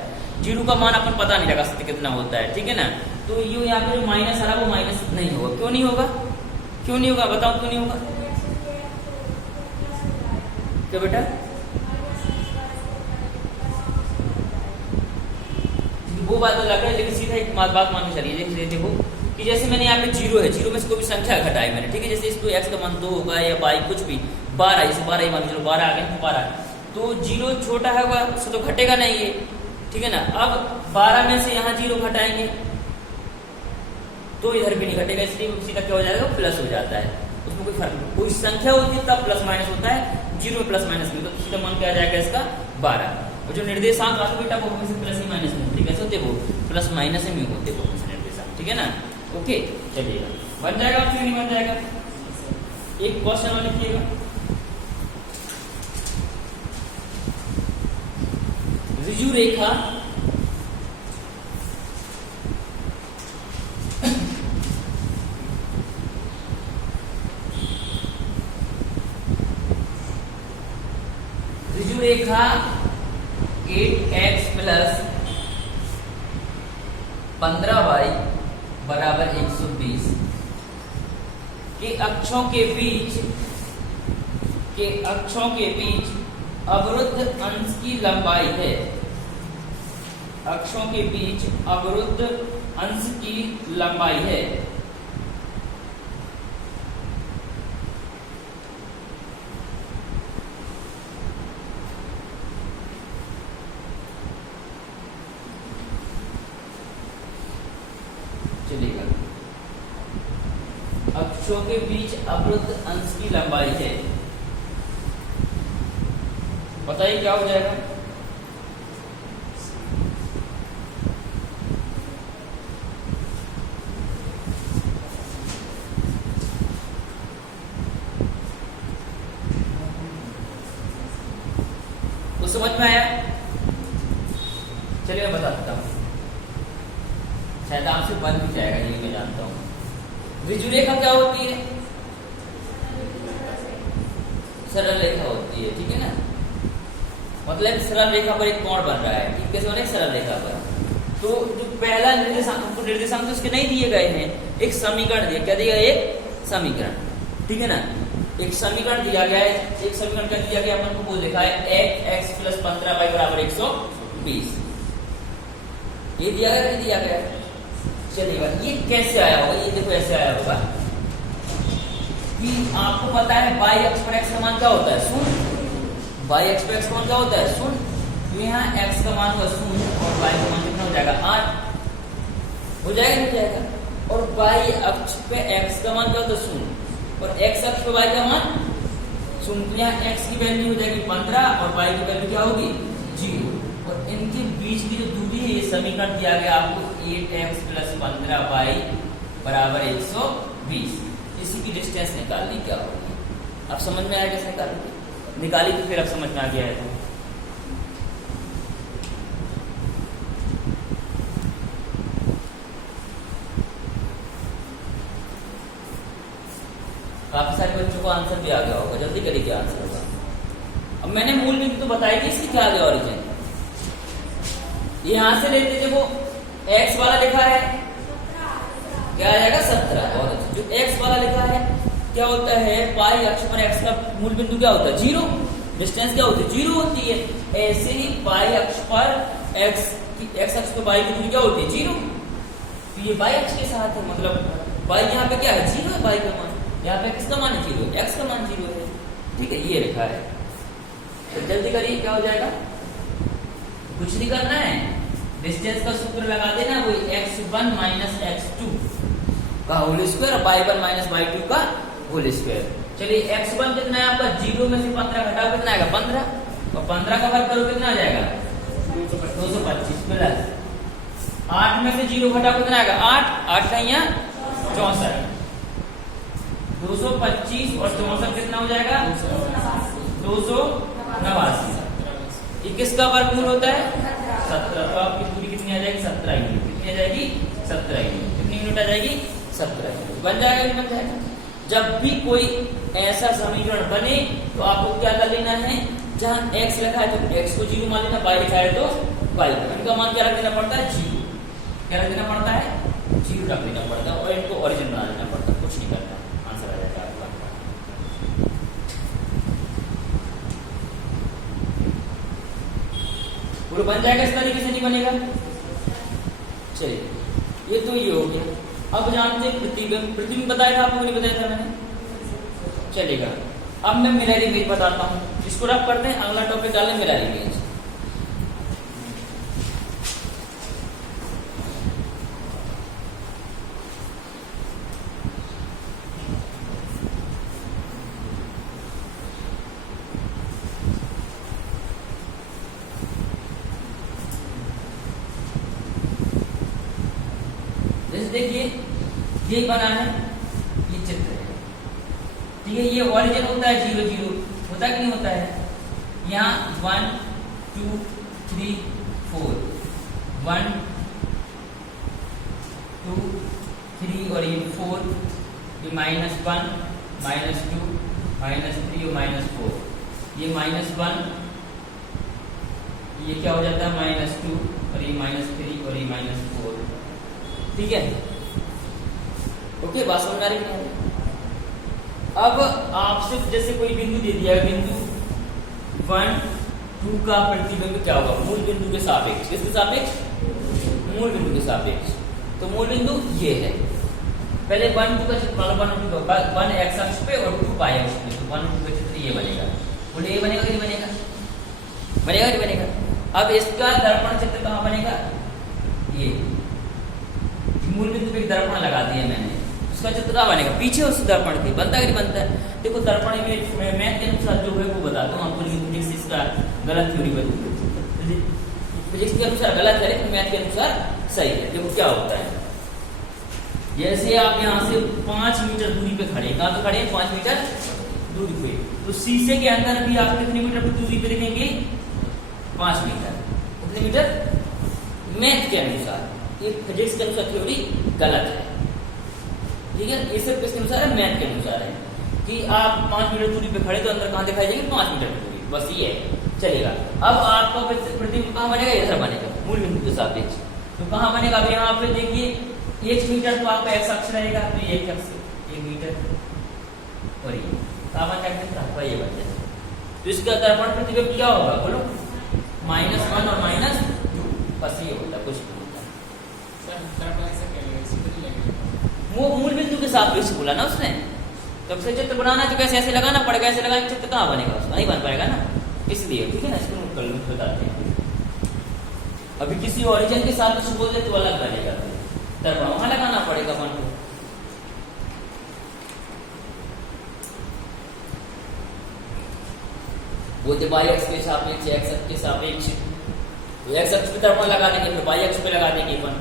0 का मान अपन पता नहीं लगा सकते कितना होता है, ठीक है ना, तो ये यहाँ पे जो माइनस आ रहा वो माइनस नहीं होगा, क्यों नहीं होगा, क्यों नहीं होगा, बताओ क्यों नहीं होगा, क्या बेटा, वो बात अलग है, लेकिन सीधा एक बात मान के चलिए, देखो कि जैसे मैंने यहाँ पे 0 है, 0 में से कोई भी संख्या घटाई मैंने, ठीक है, जैसे इसको x का मान 2 होगा या y कुछ भी, 12, जैसे 12 ही मान चलो, 12 आ गए तो 12, तो 0 छोटा होगा उससे तो घटेगा नहीं ये, ठीक है ना। अब 12 में से यहाँ 0 घटाएंगे तो इधर भी नहीं घटेगा, इसलिए सीधा क्या हो जाएगा, प्लस हो जाता है। उसमें कोई फर्क नहीं, कोई संख्या होती है तब प्लस माइनस होता है, जीरो में प्लस माइनस नहीं, तो सीधा मान क्या आ जाएगा इसका 12। और जो निर्देशांक आते बेटा वो हमेशा प्लस ही माइनस में होते, कैसे होते वो प्लस माइनस में होते वो निर्देशांक, ठीक है ना। ओके चलिएगा, बन जाएगा आपसे नहीं बन जाएगा। एक क्वेश्चन और लिखिएगा, ऋजु रेखा रेखा 8x प्लस 15y बराबर 120 के अक्षों के बीच अवरुद्ध अंश की लंबाई है, अक्षों के बीच अवरुद्ध अंश की लंबाई है। चलिएगा, अक्षों के बीच अवरुद्ध अंश की लंबाई है, बताइए क्या हो जाएगा। तो समझ में आया? चलिए मैं बता देता हूं, शायद आपसे बन भी जाएगा, ये मैं जानता हूं। ऋजु रेखा क्या होती है? सरल रेखा होती है, ठीक है ना। मतलब सरल रेखा पर एक कोण बन रहा है, ठीक, कैसे बने, सरल रेखा पर। तो जो पहला निर्देशांक तो उसके नहीं दिए गए हैं, एक समीकरण दिया, क्या दिया, एक समीकरण, ठीक है ना। एक समीकरण दिया गया है, एक समीकरण क्या दिया गया अपन को, वो लिखा है x प्लस 15y बराबर 120, ये दिया गया, नहीं दिया गया। चलिएगा, ये कैसे आया होगा, ये देखो ऐसे आया होगा कि आपको पता है y अक्ष पर x का मान क्या होता है, शून्य। y अक्ष पर x का मान क्या होता है, शून्य। तो यहाँ x का मान होगा शून्य और y का मान कितना हो जाएगा, 8 हो जाएगा, नहीं जाएगा। और y अक्ष पे x का मान क्या होता है, शून्य, और x अक्ष पे y का मान शून्य। तो यहाँ x की वैल्यू हो जाएगी 15 और y की वैल्यू क्या होगी, 0। और इनके बीच की जो दूरी है, ये समीकरण दिया गया आपको 8x प्लस 15y बराबर 120, इसी की डिस्टेंस निकालनी क्या होगी। अब समझ में आया कैसे निकाली, तो फिर अब समझ में आ गया है। काफी सारे बच्चों को आंसर भी आ गया होगा, जल्दी करिए क्या आंसर होगा। अब मैंने मूल बिंदु तो बताई थी, इसकी क्या आ गया ओरिजिन, यहां से लेते थे, वो x वाला लिखा है, क्या आ जाएगा 17। और जो x वाला लिखा है क्या होता है, y अक्ष पर x का मूल बिंदु क्या होता है, 0, डिस्टेंस क्या होती है, 0 होती है। ऐसे ही y अक्ष पर x अक्ष पर y की दूरी क्या होती है, 0। तो ये y अक्ष के साथ है, मतलब y यहाँ पे क्या है, 0 है y का मान, यहाँ पे किसका मान है, 0, x का मान 0 है, ठीक है, ये लिखा है। तो जल्दी करिए क्या हो जाएगा, कुछ नहीं करना है, डिस्टेंस का सूत्र लगा देना, वही x1 माइनस x2 का होल स्क्वायर और y1 माइनस y2 का होल स्क्वायर। चलिए x1 कितना है आपका, 0 में से 15 घटाओ कितना आएगा, 15, और 15 का वर्ग करो कितना आ जाएगा, 225 प्लस 8 में से 0 घटाओ कितना आएगा, 8 का यहाँ 64, 225 और 64 कितना हो जाएगा, 289। ये किसका वर्गमूल होता है, 17। तो आपकी दूरी कितनी आ जाएगी, 17 यूनिट। कितनी आ जाएगी, 17 यूनिट। कितनी यूनिट आ जाएगी, 17 यूनिट। बन जाएगा, नहीं बन जाएगा। जब भी कोई ऐसा समीकरण बने तो आपको क्या कर लेना है, जहां x लिखा है तो x को 0 मान लेना, y लिखा है तो y को, इनका मान क्या रख देना पड़ता है, 0। क्या रख देना पड़ता है, 0 रख देना पड़ता है, और इनको ओरिजिन बना देना पड़ता है, कुछ नहीं करना, आंसर आ जाएगा आपका। पूरा बन जाएगा, इस तरीके से नहीं बनेगा। चलिए, ये तो ये हो गया। अब जानते हैं प्रतिबिंब। प्रतिबिंब बताया था आपको, नहीं बताया था मैंने, चलेगा। अब मैं मिरर इमेज बताता हूँ, इसको रख करते हैं, अगला टॉपिक डालें मिरर इमेज। देखिए ये बना है, ये चित्र है, ठीक है। ये ओरिजिन होता है 0 0, होता कि नहीं होता है। यहाँ 1 2 3 4, 1 2 3 और ये 4, ये -1 -2 -3 और -4, ये -1, ये क्या हो जाता है -2 और ये -3 और ये -4, ठीक है। ओके, बात समझ आ रही है। अब आपसे जैसे कोई बिंदु दे दिया, बिंदु 1 2 का प्रतिबिंब क्या होगा, मूल बिंदु के सापेक्ष। किसके सापेक्ष? मूल बिंदु के सापेक्ष। तो मूल बिंदु ये है। पहले 1 2 का चित्र बना, 1 एक्स अक्ष पे और 2 y अक्ष पे। तो 1 2 का चित्र ये बनेगा। बोले ये बनेगा कि नहीं बनेगा? बनेगा नहीं बनेगा? अब इसका दर्पण चित्र कहाँ बनेगा? ये मूल बिंदु पे एक दर्पण लगा दिया मैंने, उसका चित्र कहाँ बनेगा? पीछे उस दर्पण के। बनता है कि नहीं बनता है? देखो दर्पण में मैथ के अनुसार जो है वो बताता हूँ आपको, लेकिन फिजिक्स इसका गलत थ्योरी बनी, फिजिक्स के अनुसार गलत है, मैथ के अनुसार सही है। देखो क्या होता है, जैसे आप यहाँ से 5 मीटर दूरी पे खड़े, कहाँ पे खड़े हैं? 5 मीटर दूरी पे। तो शीशे के अंदर भी आप कितने मीटर की दूरी पे देखेंगे? 5 मीटर। कितने मीटर? मैथ के अनुसार, ये फिजिक्स के अनुसार थ्योरी गलत है, ठीक है। ये सिर्फ किसके अनुसार है? मैथ के अनुसार है कि आप 5 मीटर दूरी पे खड़े तो अंदर कहाँ दिखाई देंगे? 5 मीटर की दूरी, बस ये चलेगा। अब आपका प्रतिबिंब कहाँ बनेगा? इधर बनेगा, मूल बिंदु के सापेक्ष। तो कहाँ बनेगा? अब यहाँ पे देखिए 1 मीटर तो आपका एक्स अक्ष रहेगा, तो ये 1 मीटर और ये कहाँ बन जाएगा? ये बन जाएगा। तो इसका दर्पण प्रतिबिंब क्या होगा बोलो? -1 और -2, बस ये होता, कुछ नहीं होता। वो मूल बिंदु के सापेक्ष बोला ना उसने। तब से चित्र बनाना तो कैसे ऐसे लगाना पड़ेगा, ऐसे लगाने चित्र कहाँ बनेगा? उसका नहीं बन पाएगा ना, इसलिए, ठीक है ना। इसको नोट कर लो, बताते हैं। अभी किसी ओरिजिन के सापेक्ष बोल दे तो अलग बनेगा, दर्पण वहां लगाना पड़ेगा अपन को। बोलते y अक्ष के सापेक्ष, x अक्ष के सापेक्ष, तो x अक्ष पे दर्पण लगा देंगे, फिर y अक्ष पे लगा देंगे अपन।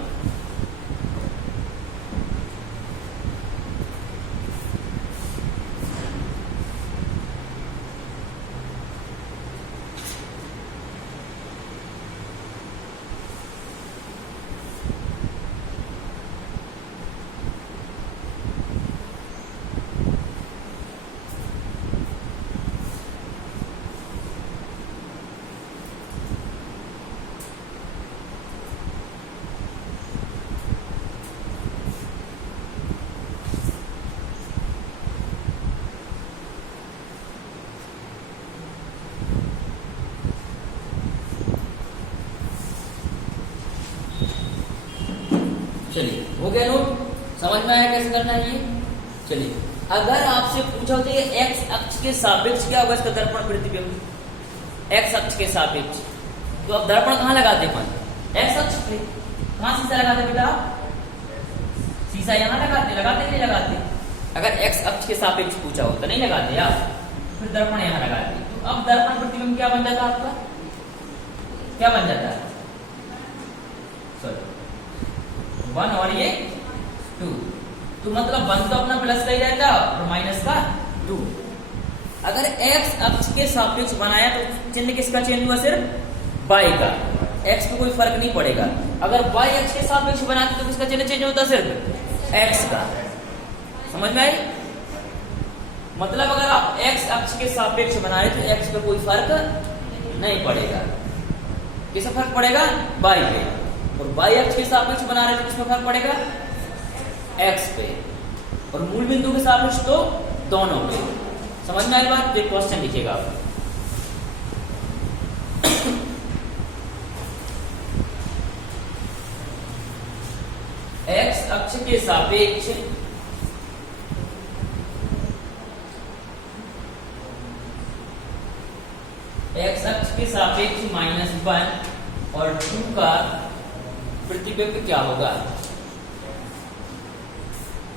चलिए, हो गया नोट? समझ में आया कैसे करना है ये? चलिए, अगर आपसे पूछा होता है एक्स अक्ष के सापेक्ष क्या होगा इसका दर्पण प्रतिबिंब, एक्स अक्ष के सापेक्ष, तो अब दर्पण कहाँ लगाते हैं? एक्स अक्ष पे। कहाँ शीशा लगाते बेटा? शीशा यहाँ लगाते कि नहीं लगाते? अगर एक्स अक्ष के सापेक्ष पूछा हो तो नहीं लगाते आप, फिर दर्पण यहाँ लगाते। तो अब दर्पण प्रतिबिंब क्या बन जाता आपका? क्या बन जाता है? 1 और ये 2, तो मतलब 1 तो अपना प्लस का ही रहता और माइनस का 2। अगर x अक्ष के सापेक्ष बनाया तो चिन्ह किसका चेंज हुआ? सिर्फ y का, x पे कोई फर्क नहीं पड़ेगा। अगर y अक्ष के सापेक्ष बनाते तो किसका चिन्ह चेंज होता? सिर्फ x का। समझ में आई? मतलब अगर आप x अक्ष के सापेक्ष बनाए तो x पे कोई फर्क नहीं पड़ेगा। किसका फर्क पड़ेगा? y पे। और y अक्ष के सापेक्ष बना रहे तो किसमें फर्क पड़ेगा? x पे। और मूल बिंदु के सापेक्ष तो दोनों पे। समझ में आई बात? एक क्वेश्चन लिखिएगा आप। x अक्ष के सापेक्ष -1 और 2 का प्रतिबिंब क्या होगा?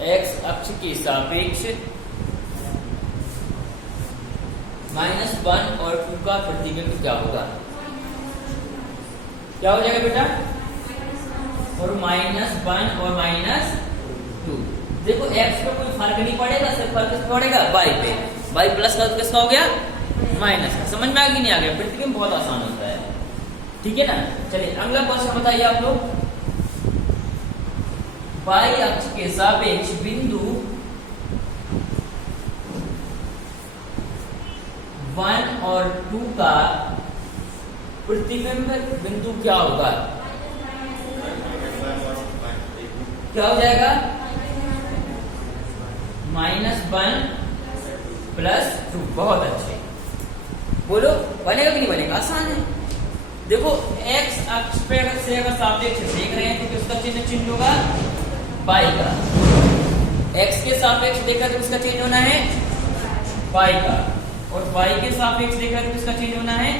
x अक्ष के सापेक्ष -1 और 2 का प्रतिबिंब क्या होगा? क्या हो जाएगा बेटा? और -1 और -2 2। देखो x पे कोई फर्क नहीं पड़ेगा, सिर्फ फर्क किस पे पड़ेगा, y पे। y प्लस का तो किसका हो गया, माइनस का। समझ में आ गया नहीं आ गया? प्रतिबिंब बहुत आसान होता है, ठीक है ना। चलिए अगला क्वेश्चन बताइए आप लोग। y अक्ष के सापेक्ष बिंदु 1 और 2 का प्रतिबिंब बिंदु क्या होगा? क्या हो जाएगा? -1 + 2। बहुत अच्छे, बोलो बनेगा कि नहीं बनेगा? आसान है। देखो x अक्ष पे अगर सापेक्ष देख रहे हैं तो किसका चिन्ह होगा, y का। x के सापेक्ष देखा तो किसका चिन्ह होना है, y का। और y के सापेक्ष देखा तो किसका चिन्ह होना है,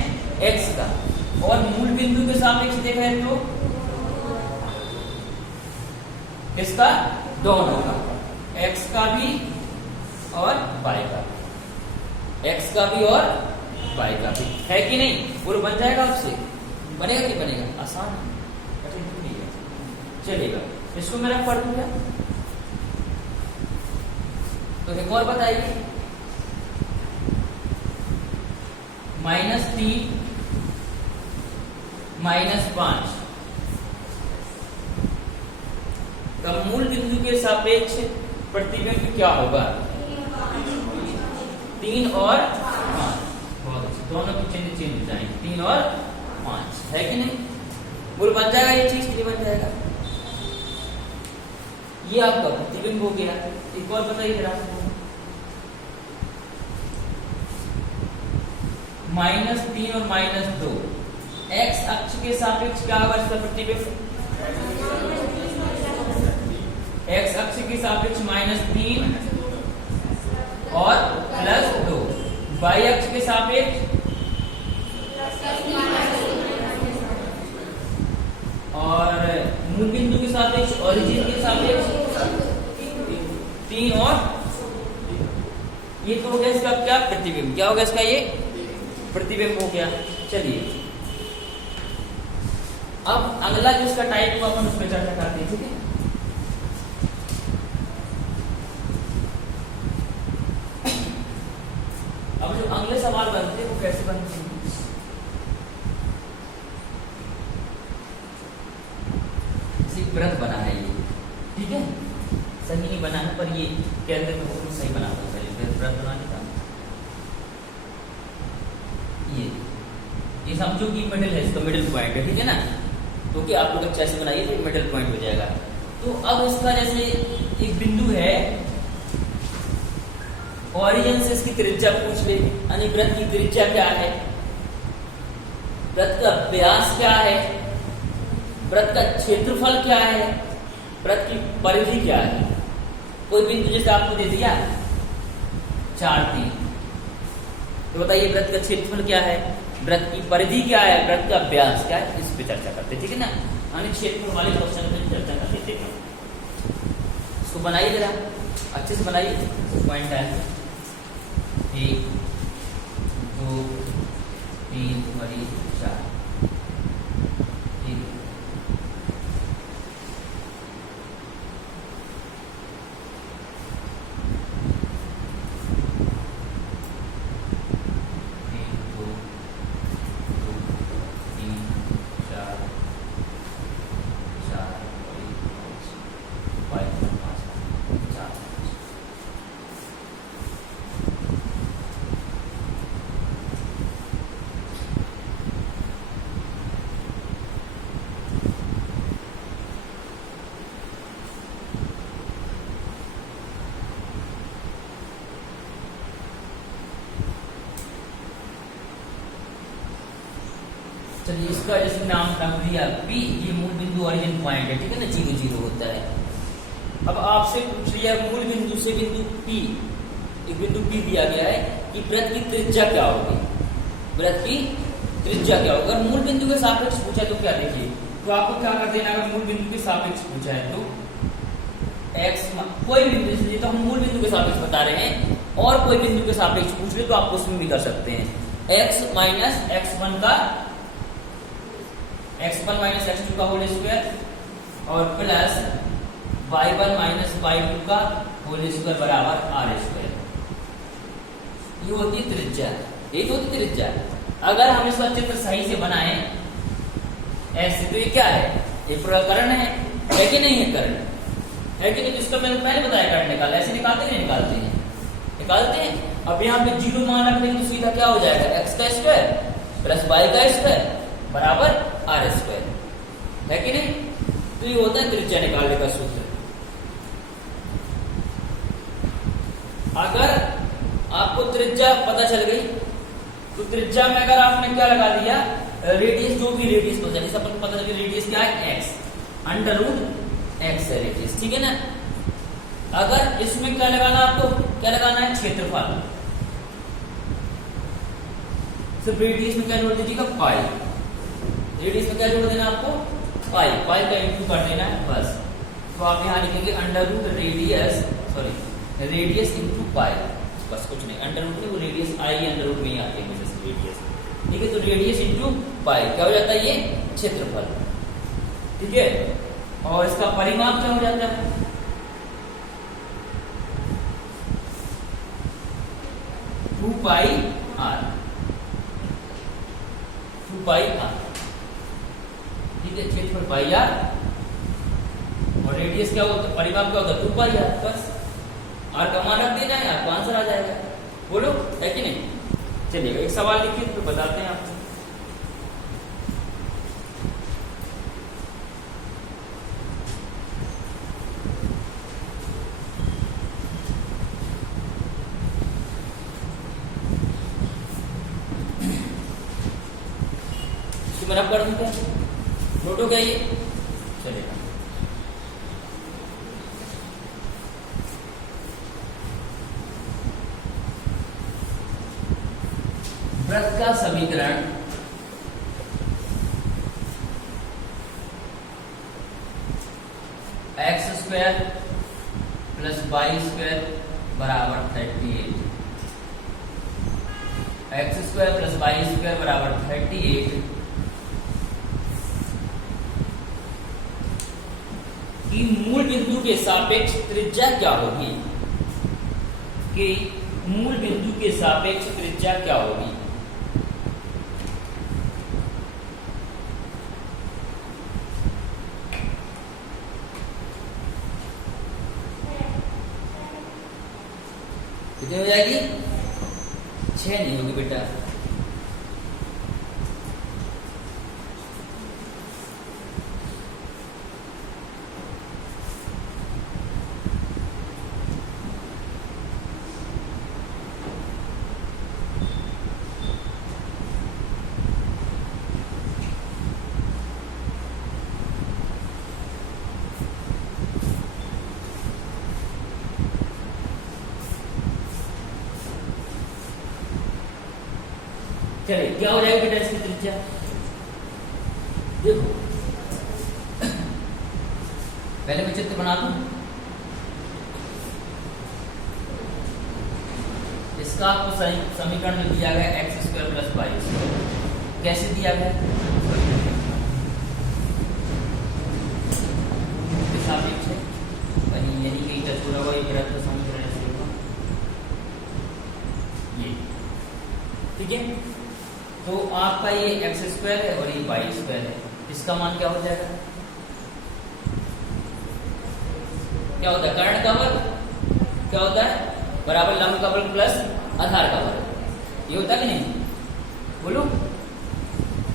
x का। और मूल बिंदु के सापेक्ष देख रहे हैं तो किसका, दोनों का, x का भी और y का, x का भी और y का भी, है कि नहीं? बोलो बन जाएगा आपसे? बनेगा कि बनेगा? आसान है, कठिन नहीं है, चलेगा। इसको मेरा पढ़ दूंगा तो एक और बताइए। -3 -5 का मूल बिंदु के सापेक्ष प्रतिबिंब क्या होगा? 3 और 5। बहुत अच्छा, दोनों के चिन्ह चेंज हो जाएंगे, 3 और 5, है कि नहीं? बोल बन जाएगा ये चीज, नहीं बन जाएगा? ये आपका प्रतिबिंब हो गया। एक और बताइए जरा, -3 और -2 x अक्ष के सापेक्ष क्या होगा इसका प्रतिबिंब? x अक्ष के सापेक्ष -3 और +2, y अक्ष के सापेक्ष और मूल बिंदु के सापेक्ष, ओरिजिन के सापेक्ष 3 और ये तो हो गया इसका क्या, प्रतिबिंब। क्या हो गया इसका? ये प्रतिबिंब हो गया। चलिए अब अगला जो इसका टाइप को अपन उस पर चर्चा करते हैं, ठीक है। अब जो अगले सवाल बनते हैं वो कैसे बनते हैं? व्रत बना है ये, ठीक है, सही नहीं बना है पर ये केंद्र में बिल्कुल सही बना था। पहले व्रत बनाने का ये समझो कि मिडिल है, इसका मिडिल पॉइंट है, ठीक है ना। क्योंकि आप लोग अच्छा ऐसे बनाइए तो मिडिल पॉइंट हो जाएगा। तो अब इसका जैसे एक बिंदु है, ओरिजिन से इसकी त्रिज्या पूछ ले, यानी व्रत की त्रिज्या क्या है, व्रत का व्यास क्या है, व्रत का क्षेत्रफल क्या है, व्रत की परिधि क्या है। कोई बिंदु जैसे आपको दे दिया 4, 3, तो बताइए व्रत का क्षेत्रफल क्या है, व्रत की परिधि क्या है, व्रत का व्यास क्या है, इस पे चर्चा करते, ठीक है ना। यानी क्षेत्रफल वाले क्वेश्चन पे चर्चा करते थे। इसको बनाइए जरा अच्छे से बनाइए। पॉइंट है 1 2 3 और 4, ठीक है। चलिए इसका जैसे नाम रख दिया P, ये मूल बिंदु ओरिजिन पॉइंट है, ठीक है ना, 0 0 होता है। अब आपसे पूछ लिया मूल बिंदु से बिंदु P, एक बिंदु P दिया गया है कि व्रत की त्रिज्या क्या होगी, व्रत की त्रिज्या क्या होगा। मूल बिंदु के सापेक्ष पूछा तो क्या देखिए, तो आपको क्या कर देना, अगर मूल बिंदु के सापेक्ष पूछा है तो x, कोई भी बिंदु, तो हम मूल बिंदु के सापेक्ष बता रहे हैं, और कोई बिंदु के सापेक्ष पूछ ले तो आप उसमें भी कर सकते हैं। x माइनस x1 का x1 माइनस x2 का होल स्क्वायर और प्लस y1 माइनस y2 का होल स्क्वायर बराबर r स्क्वायर। ये होती है त्रिज्या, ये तो होती त्रिज्या। अगर हम इसका चित्र सही से बनाएं ऐसे, तो ये क्या है, ये प्रकरण है कि नहीं है, करण है कि नहीं। जिसका मैंने पहले बताया करण निकाला, ऐसे निकालते हैं, निकालते हैं, निकालते हैं। अब यहाँ पे 0 मान रख देंगे तो सीधा क्या हो जाएगा, x का स्क्वायर प्लस y का स्क्वायर बराबर r स्क्वायर, है कि नहीं। तो ये होता है त्रिज्या निकालने का सूत्र। अगर आपको त्रिज्या पता चल गई तो त्रिज्या में अगर आपने क्या लगा दिया, रेडियस, जो भी रेडियस पता चली, सबको पता चली रेडियस क्या है, x, अंडर रूट x है रेडियस, ठीक है ना। अगर इसमें क्या लगाना, आपको क्या लगाना है, क्षेत्रफल। सिर्फ रेडियस में क्या जोड़ दीजिएगा, पाई। रेडियस में क्या जोड़ देना आपको, पाई, पाई का इंटू कर देना है बस। तो आप यहाँ लिखेंगे under root radius, sorry radius into pi, बस कुछ नहीं, अंडर रूट नहीं, वो रेडियस आई अंडर रूट में ही आती है मुझे रेडियस, ठीक है। तो रेडियस इंटू पाई क्या हो जाता है, ये क्षेत्रफल, ठीक है। और इसका परिमाप क्या हो जाता है, 2 पाई r, 2 पाई r, ठीक है। क्षेत्रफल पाई r और रेडियस क्या होता है, परिमाप क्या होता है, 2 पाई r, बस r का मान रख देना है, आपको आंसर आ जाएगा। बोलो, है कि नहीं। चलिए एक सवाल लिखिए तो बताते हैं आपको। मैं अब कर दूं क्या, नोट हो गया ये, चलेगा। वृत्त का समीकरण x square plus y square बराबर 38, x square plus y square बराबर 38 कि मूल बिंदु के सापेक्ष त्रिज्या क्या होगी, कि मूल बिंदु के सापेक्ष त्रिज्या क्या होगी। कितनी हो जाएगी, 6 नहीं होगी बेटा, चलिए क्या हो जाएगी बेटा इसकी त्रिज्या, देखो पहले मैं चित्र बना दूं। इसका आपको समीकरण में दिया गया x square plus y square, कैसे दिया गया, सापेक्ष है, कहीं यही कहीं टच हो रहा होगा, ये वृत्त का समीकरण ऐसे होगा, ये ठीक है। तो आपका ये x स्क्वायर है और ये y स्क्वायर है, इसका मान क्या हो जाएगा, क्या होता है, कर्ण का वर्ग, क्या होता है, बराबर लंब का वर्ग प्लस आधार का वर्ग, ये होता है कि नहीं, बोलो।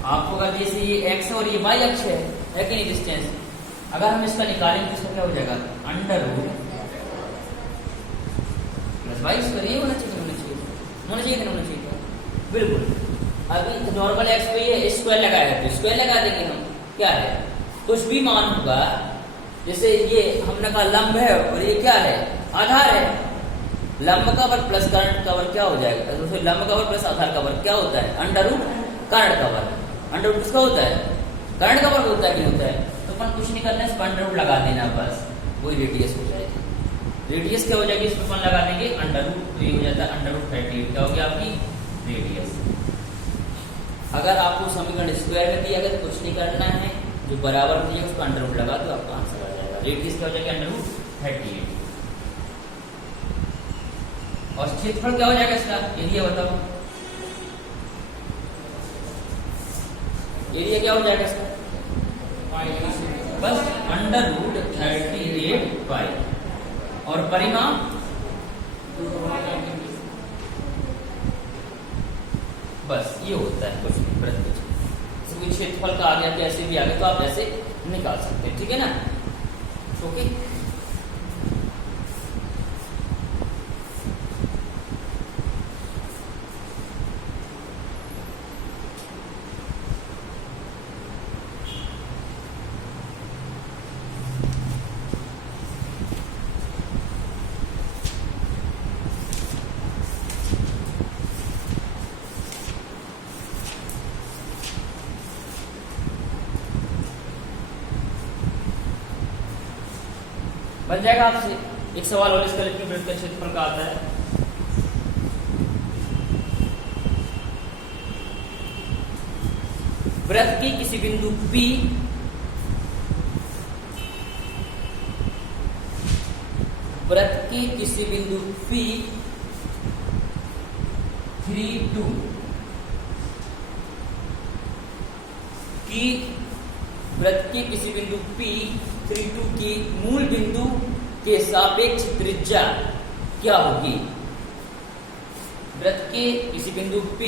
आपको अगर जैसे ये x और ये y अक्ष है कि नहीं डिस्टेंस, अगर हम इसका निकालेंगे तो इसका क्या हो जाएगा, under root plus y square, ये होना चाहिए, होना चाहिए, होना चाहिए, होना चाहिए, बिल्कुल। अभी नॉर्मल एक्स पे ये स्क्वायर लगाया है तो स्क्वायर लगा देंगे हम, क्या है, कुछ भी मान होगा, जैसे ये हमने कहा लंब है और ये क्या है, आधार है, लंब का वर्ग प्लस कर्ण का वर्ग क्या हो जाएगा, तो लंब का वर्ग प्लस आधार का वर्ग क्या होता है, अंडर रूट कर्ण का वर्ग, अंडर रूट किसका होता है, कर्ण का वर्ग होता है, नहीं होता है। तो अपन कुछ नहीं करना है, इस पर अंडर रूट लगा देना बस, वही रेडियस हो जाएगी। रेडियस क्या हो जाएगी, इस पर अपन लगा देंगे अंडर रूट, तो ये हो जाता है अंडर रूट 38, क्या होगी आपकी रेडियस। अगर आपको समीकरण स्क्वायर में दिया अगर कुछ नहीं करना है, जो बराबर दिया उसको अंडर रूट लगा दो, आपका आंसर आ जाएगा। रेडियस क्या हो जाएगा √38 और क्षेत्रफल क्या हो जाएगा इसका एरिया बताओ, एरिया क्या हो जाएगा इसका बस √38 पाई और परिमाप बस ये होता है कुछ नहीं वृत्त का क्षेत्रफल का आ गया कैसे भी आ गया तो आप ऐसे निकाल सकते हैं, ठीक है ना। ओके बन जाएगा आपसे एक सवाल और इसका लिखिए वृत्त का क्षेत्रफल का आता है। वृत्त की किसी बिंदु P वृत्त की किसी बिंदु P 3 2 की वृत्त की किसी बिंदु P 3 2 की मूल बिंदु के सापेक्ष त्रिज्या क्या होगी। वृत्त के किसी बिंदु P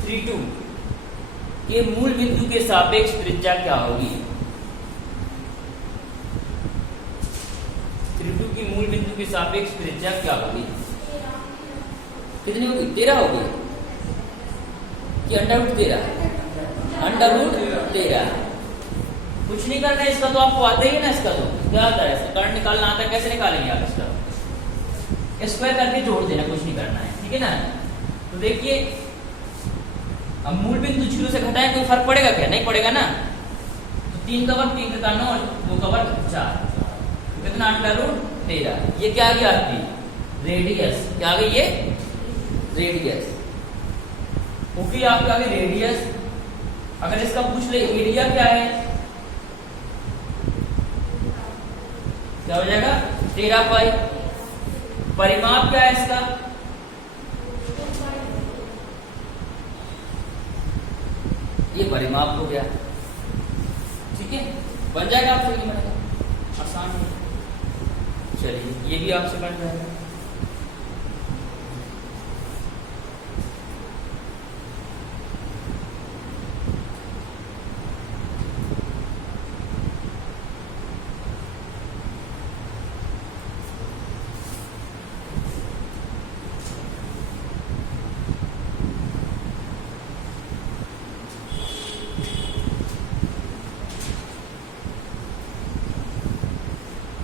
3 2 के मूल बिंदु के सापेक्ष त्रिज्या क्या होगी। 3 2 की मूल बिंदु के सापेक्ष त्रिज्या क्या होगी, कितनी होगी 13 होगी कि √13 √13 कुछ नहीं करना है इसका तो आपको आता ही है ना, इसका तो क्या आता है इसका करंट निकालना आता है, कैसे निकालेंगे आप इसका स्क्वायर करके जोड़ देना, कुछ नहीं करना है, ठीक है ना। तो देखिए अब मूल बिंदु 0 से घटाएं कोई फर्क पड़ेगा क्या, नहीं पड़ेगा ना। तो 3 का वर्ग 3 का 9 और 2 का वर्ग 4 कितना √13 ये क्या आ गया आपकी रेडियस, क्या आ गई ये रेडियस। ओके आपके आगे रेडियस, अगर इसका पूछ ले एरिया क्या है क्या हो जाएगा 13 पाई। परिमाप क्या है इसका ये परिमाप हो गया, ठीक है बन जाएगा आपसे नहीं बनेगा आसान है। चलिए ये भी आपसे बन जाएगा।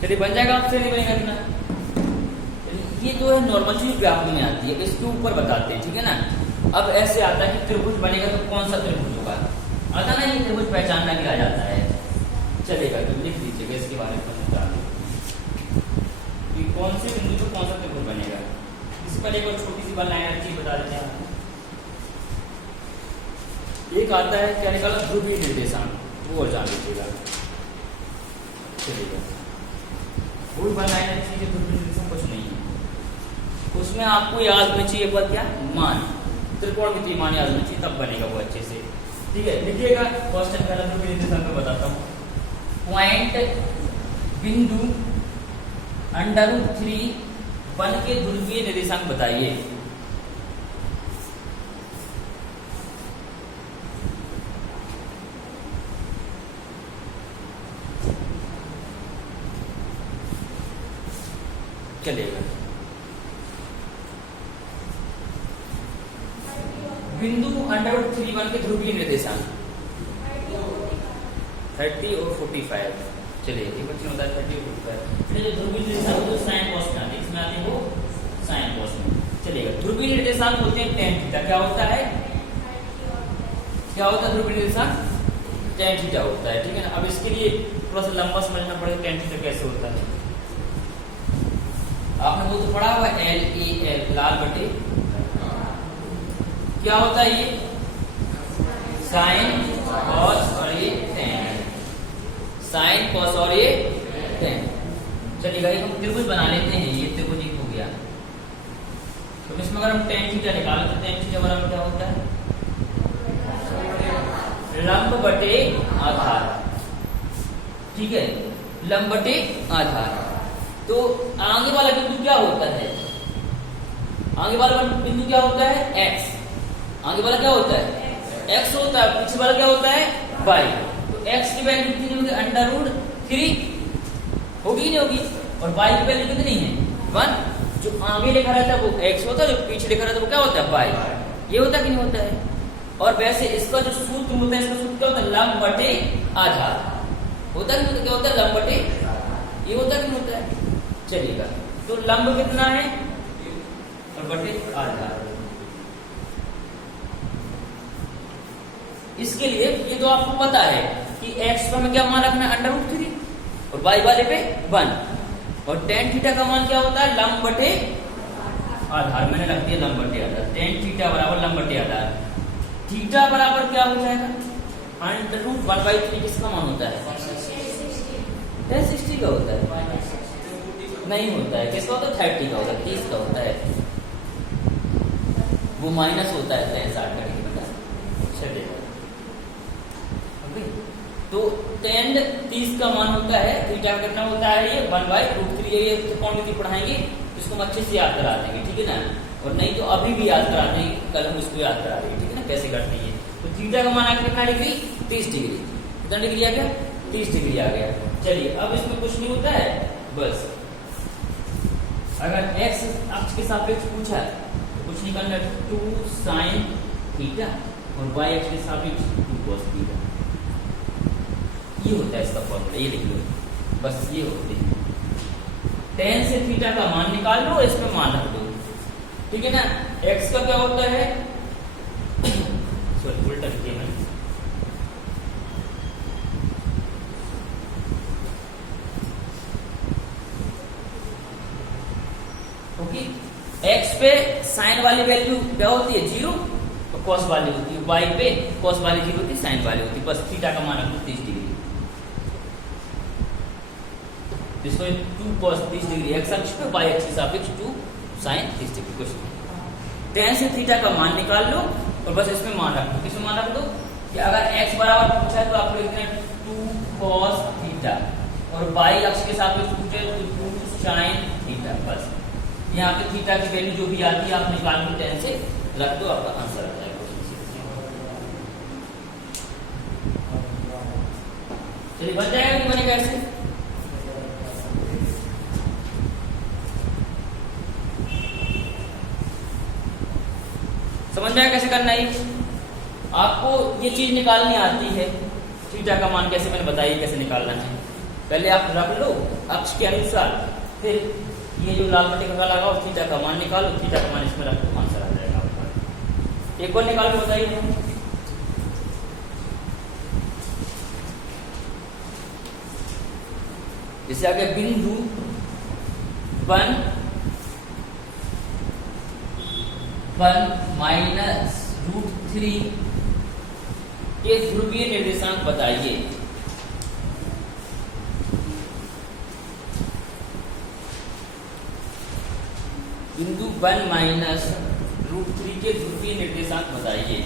चलिए बन जाएगा आपसे नहीं बनेगा इतना। ये जो है नॉर्मल चीज ग्राफ में आती है, इसके ऊपर बताते हैं, ठीक है ना। अब ऐसे आता है कि त्रिभुज बनेगा तो कौन सा त्रिभुज होगा, आता ना ये त्रिभुज पहचानना भी आ जाता है। चलेगा तो लिख दीजिएगा इसके बारे में कि कौन से बिंदु पर कौन सा त्रिभुज बनेगा। इस पर एक और छोटी सी लाइन चीज बता देते हैं। एक आता है क्या निकाला ध्रुवीय निर्देशांक, वो और जान लीजिएगा। चलेगा वही बनाए चीजें कुछ नहीं है, उसमें आपको याद होनी चाहिए पर क्या मान त्रिकोणमितीय मान याद होना चाहिए, तब बनेगा वो अच्छे से, ठीक है। लिखिएगा क्वेश्चन पहला ध्रुवीय निर्देशांक में बताता हूँ। पॉइंट बिंदु √3 बन के ध्रुवीय निर्देशांक बताइए। चलेगा बिंदु √3 बन के ध्रुवीय निर्देशांक 30 और 45। चलिए ये बच्चे होता है 30 और 45। फिर जो ध्रुवीय निर्देशांक जो साइन कॉस में आते हैं, इसमें आते हैं वो साइन कॉस में। चलेगा ध्रुवीय निर्देशांक होते हैं tan थीटा। क्या होता है ध्रुवीय निर्देशांक tan थीटा होता है, ठीक है ना। अब इसके लिए थोड़ा सा लंबा समझना पड़ेगा tan थीटा कैसे होता है। आपने वो तो पढ़ा हुआ LEL लाल बटे क्या होता है ये साइन कॉस और ये टेन, साइन कॉस और ये 10। चलिए गाइस हम त्रिभुज बना लेते हैं, ये त्रिभुज एक हो गया। तो इसमें अगर हम tan थीटा निकालें तो tan थीटा बराबर क्या होता है? लंब बटे आधार। ठीक है, लंब बटे आधार। तो आगे वाला बिंदु क्या होता है? आगे वाला बिंदु क्या होता है? x। आगे वाला क्या होता है? x होता है। पीछे वाला क्या होता है? y। तो x की वैल्यू कितनी होगी? √3 होगी नहीं होगी? और y की वैल्यू कितनी है? 1। जो आगे लिखा रहता है वो x होता है, जो पीछे लिखा रहता है वो क्या होता है? y। ये होता है कि नहीं होता है? और वैसे इसका जो सूत्र होता है, इसका सूत्र क्या होता है? लंब बटे आधार होता है। क्या होता है? लंब बटे, ये होता है कि नहीं होता है? चलिएगा, तो लंब कितना है और बटे आधार। इसके लिए ये तो आपको पता है कि x पर हमें क्या मान रखना है? √3 और y वाले पे 1। और tan थीटा का मान क्या होता है? लंब बटे आधार। मैंने रख दिया लंब बटे आधार। tan थीटा बराबर लंब बटे आधार। थीटा बराबर क्या हो जाएगा? √1/3 किसका मान होता है? tan 60 का होता है। नहीं होता है, किसका होता है? 30 का होता है, 30 का होता है। वो माइनस होता है tan 60 का। चलेगा, तो tan 30 का मान होता है। थीटा का कितना होता है? ये 1/√3। ये त्रिकोणमिति पढ़ाएंगे तो इसको हम अच्छे से याद करा देंगे, ठीक है ना? और नहीं तो अभी भी याद करा देंगे, कल हम इसको याद करा देंगे, ठीक है ना? कैसे करते हैं। तो थीटा का मान आ गया कितना डिग्री? 30 डिग्री। कितना डिग्री आ गया? 30 डिग्री आ गया। चलिए, अब इसमें कुछ नहीं होता है, बस अगर x अक्ष के सापेक्ष पूछा तो कुछ नहीं करना, 2 sin थीटा और y अक्ष के सापेक्ष 2 cos थीटा। ये होता है इसका फॉर्मूला, ये लिख लो, बस ये होती है। tan से थीटा का मान निकाल लो, इसमें मान रख दो, ठीक है ना? x का क्या होता है? सॉरी, उल्टा लिख दिया मैंने। ओके, x पे साइन वाली वैल्यू क्या होती है? 0। और cos वाली होती है, y पे cos वाली 0 होती है, साइन वाली होती है। बस थीटा का मान रखो 30 डिग्री। इसको 2 cos 30 डिग्री x अक्ष पे, y अक्ष के सापेक्ष 2 sin 30 डिग्री। कुछ tan से थीटा का मान निकाल लो और बस इसमें मान रख दो। किसमें मान रख दो? कि अगर x बराबर पूछा है तो आपको लिखना है 2 cos थीटा और y अक्ष के सापेक्ष पूछे तो 2 sin थीटा। बस यहाँ पे थीटा की वैल्यू जो भी आती है आप निकाल लो, tan से रख दो, आपका आंसर आ जाएगा। चलिए, बन जाएगा कि बनेगा ऐसे? समझ में आया कैसे करना है? आपको ये चीज निकालनी आती है, थीटा का मान कैसे, मैंने बताया कैसे निकालना है। पहले आप रख लो अक्ष के अनुसार, फिर ये जो लाल पट्टी का लगाओ, थीटा का मान निकालो, थीटा का मान इसमें रखो, आंसर आ जाएगा आपका। एक बार निकाल के बताइए। जैसे आगे बिंदु 1 -√3 के ध्रुवीय निर्देशांक बताइए। बिंदु 1 -√3 के ध्रुवीय निर्देशांक बताइए।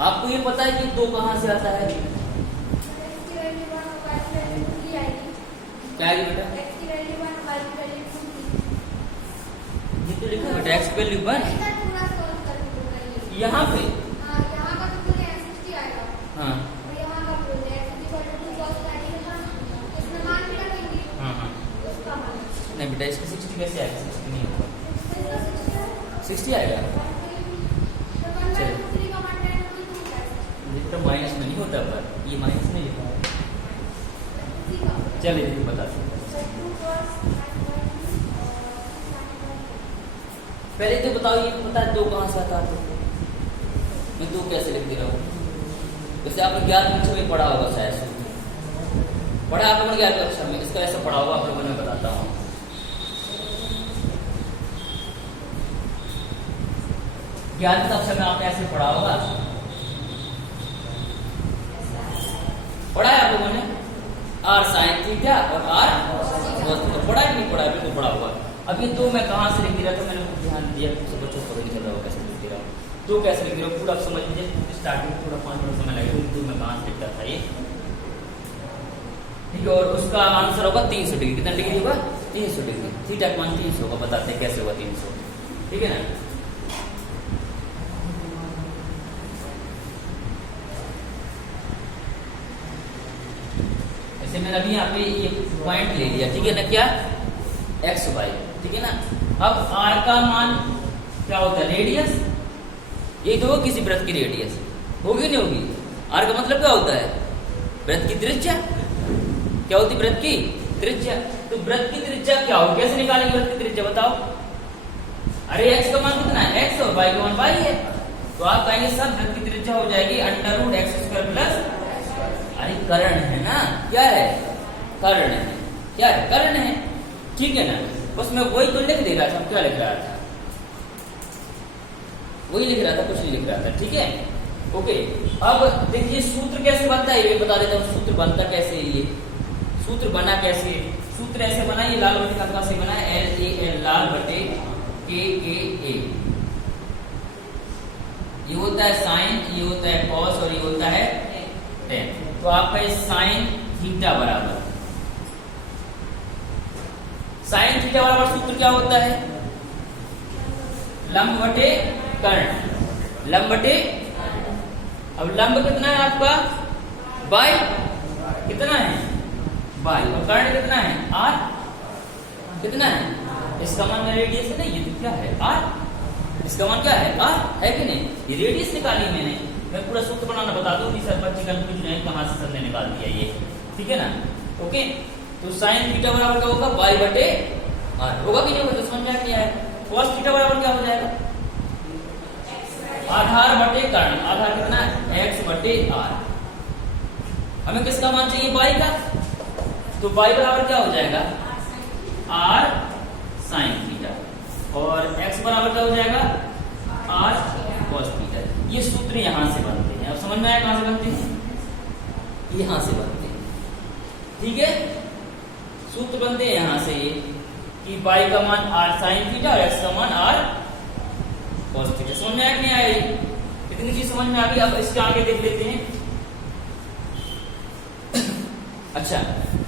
आपको ये पता है कि 2 कहां से आता है? क्या है बेटा? ये तो लिखा है बेटा, x वैल्यू 1 यहाँ पे। हाँ नहीं बेटा, इसका 60 कैसे आएगा? 60 नहीं होगा, 60 आएगा। चलिए बेटा माइनस में नहीं होता, पर ये माइनस में लिखा है। चलिए देखिए बताते हैं। पहले तो बताओ, ये पता है 2 कहाँ से आता है? मैं 2 कैसे लिख दे रहा हूँ? जैसे आपने 11वीं कक्षा में पढ़ा होगा, शायद पढ़ा आप लोगों ने 11वीं कक्षा में, इसका ऐसा पढ़ा होगा आप लोगों ने, बताता हूँ। ज्ञान कक्षा में आपने ऐसे पढ़ा होगा, पढ़ा है आप लोगों ने? आर साइन थीटा और आर कॉस थीटा, पढ़ा है नहीं पढ़ा है? बिल्कुल पढ़ा होगा। अब ये 2 मैं कहाँ से लिख दे रहा था, मैंने ध्यान दिया, सब बच्चों को नहीं चल रहा होगा कैसे लिख दे रहा हूँ। 2 कैसे लिख दे रहा हूँ पूरा समझ लीजिए, स्टार्टिंग थोड़ा 5 मिनट समय लगेगा। 2 मैं कहाँ से लिखता था ये, ठीक है। और उसका आंसर होगा 300 डिग्री। कितना डिग्री होगा? 300 डिग्री। थीटा का मान 300 होगा। बताते हैं कैसे होगा 300, ठीक है ना। जैसे मैंने अभी यहाँ पे ये पॉइंट ले लिया, ठीक है ना, क्या एक्स वाई, ठीक है ना। अब आर का मान क्या होता है? रेडियस। ये तो किसी वृत्त की रेडियस होगी, नहीं होगी? आर का मतलब क्या होता है? वृत्त की त्रिज्या। क्या होती है वृत्त की त्रिज्या? तो वृत्त की त्रिज्या क्या होगी? कैसे निकालेंगे वृत्त की त्रिज्या, बताओ? अरे एक्स का मान कितना है? एक्स, और वाई का मान वाई है। तो आप कहेंगे सर वृत्त की त्रिज्या हो जाएगी √x² प्लस, अरे कर्ण है ना, क्या है? कर्ण है। क्या है? कर्ण है, ठीक है ना। उसमें वही तो लिख दे रहा था। क्या लिख रहा था? वही लिख रहा था, कुछ नहीं लिख रहा था, ठीक है, ओके। अब देखिए सूत्र कैसे बनता है, ये बता देता हूँ। सूत्र बनता कैसे, ये सूत्र बना कैसे? सूत्र ऐसे बना, ये लाल बटे का से बना है, LAL, लाल बटे KA। ये होता है साइन, ये होता है कॉस, और ये होता है टेन। तो आपका ये साइन थीटा बराबर, साइन थीटा बराबर सूत्र क्या होता है? लंब बटे कर्ण, लंब बटे, अब लंब कितना है आपका? बाई, कितना है? बाई, और कर्ण कितना है? आर, कितना है? इसका मान रेडियस है ना, ये तो क्या है? आर। इसका मान क्या है? आर है कि नहीं? ये रेडियस निकाली मैंने। मैं पूरा सूत्र बनाना बता दूं कि सर बच्चे कंफ्यूज नहीं, कहां से सर ने निकाल दिया ये, ठीक है ना, ओके। तो साइन थीटा बराबर क्या होगा? बाई बटे आर होगा कि नहीं होगा? तो समझ में आ गया है। कॉस थीटा बराबर क्या हो जाएगा? आधार बटे कर्ण, आधार कितना है? एक्स बटे आर। हमें किसका मान चाहिए? बाई का। तो बाई बराबर क्या हो जाएगा? आर साइन थीटा, और एक्स बराबर क्या हो जाएगा? R cos theta. ये सूत्र यहां से बनते हैं। अब समझ में आया कहां से बनते हैं? यहां से बनते हैं, ठीक है। सूत्र बनते हैं यहां से ये कि बाई का मान आर साइन थीटा और एक्स का मान आर कॉस थीटा। समझ में आया कि नहीं आया? इतनी चीज समझ में आ गई। अब इसके आगे देख लेते हैं। अच्छा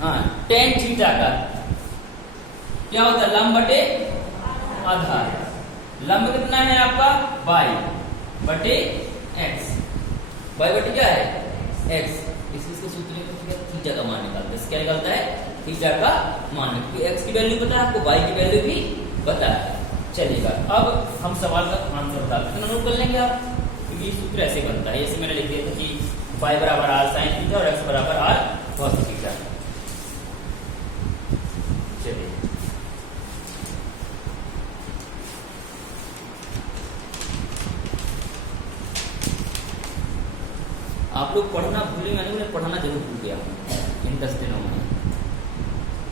हाँ, टेन थीटा का क्या होता है? लंब बटे आधार। लंब कितना है आपका? बाई बटे एक्स। बाई बटे क्या है? एक्स। इसके सूत्र में थीटा का मान निकालते हैं। क्या निकलता है? थीटा का मान। क्योंकि एक्स की वैल्यू पता है आपको, बाई की वैल्यू भी पता है। चलिएगा, अब हम सवाल का आंसर बता देते हैं, नोट कर लेंगे आप, क्योंकि ये सूत्र ऐसे बनता है। जैसे मैंने लिख दिया था कि बाई बराबर आर साइन थीटा और एक्स बराबर आर कॉस थीटा। चलिए आप लोग पढ़ना भूले, मैंने पढ़ाना जरूर भूल गया इन 10 दिनों में।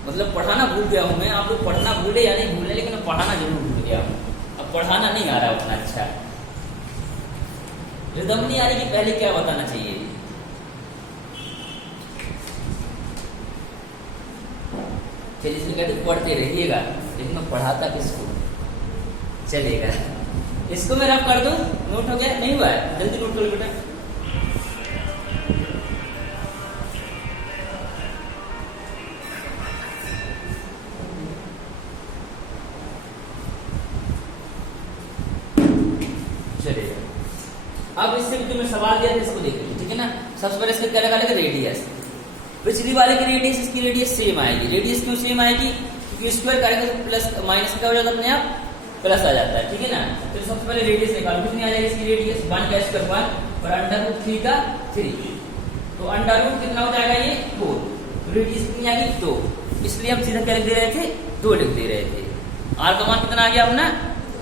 मतलब पढ़ाना भूल गया हूं मैं। आप लोग पढ़ना भूले या नहीं भूले, लेकिन पढ़ाना जरूर भूल गया हूं। अब पढ़ाना नहीं आ रहा उतना अच्छा, रिदम नहीं आ रही कि पहले क्या बताना चाहिए। चलिए इसमें कहते पढ़ते रहिएगा, लेकिन मैं पढ़ाता किसको? चलेगा, इसको मैं रफ कर दूं। नोट हो गया? नहीं हुआ है? जल्दी नोट कर लो बेटा। अब इससे भी तुम्हें सवाल दिया था, इसको देख लीजिए, ठीक है ना। सबसे पहले इसका क्या लगा लेगा? रेडियस। पिछली वाले की रेडियस, इसकी रेडियस सेम आएगी। रेडियस क्यों सेम आएगी? क्योंकि स्क्वायर करेंगे तो प्लस माइनस क्या हो जाता है अपने आप प्लस आ जाता है, ठीक है ना। तो सबसे पहले रेडियस निकालो, कितनी आ जाएगी इसकी रेडियस 1 का स्क्वायर 1 और अंडर रूट 3 का 3, तो अंडर रूट कितना हो जाएगा ये 4, तो रेडियस कितनी आ गई 2, इसलिए हम सीधा क्या लिख दे रहे थे 2 लिख दे रहे थे। आर का मान कितना आ गया अपना,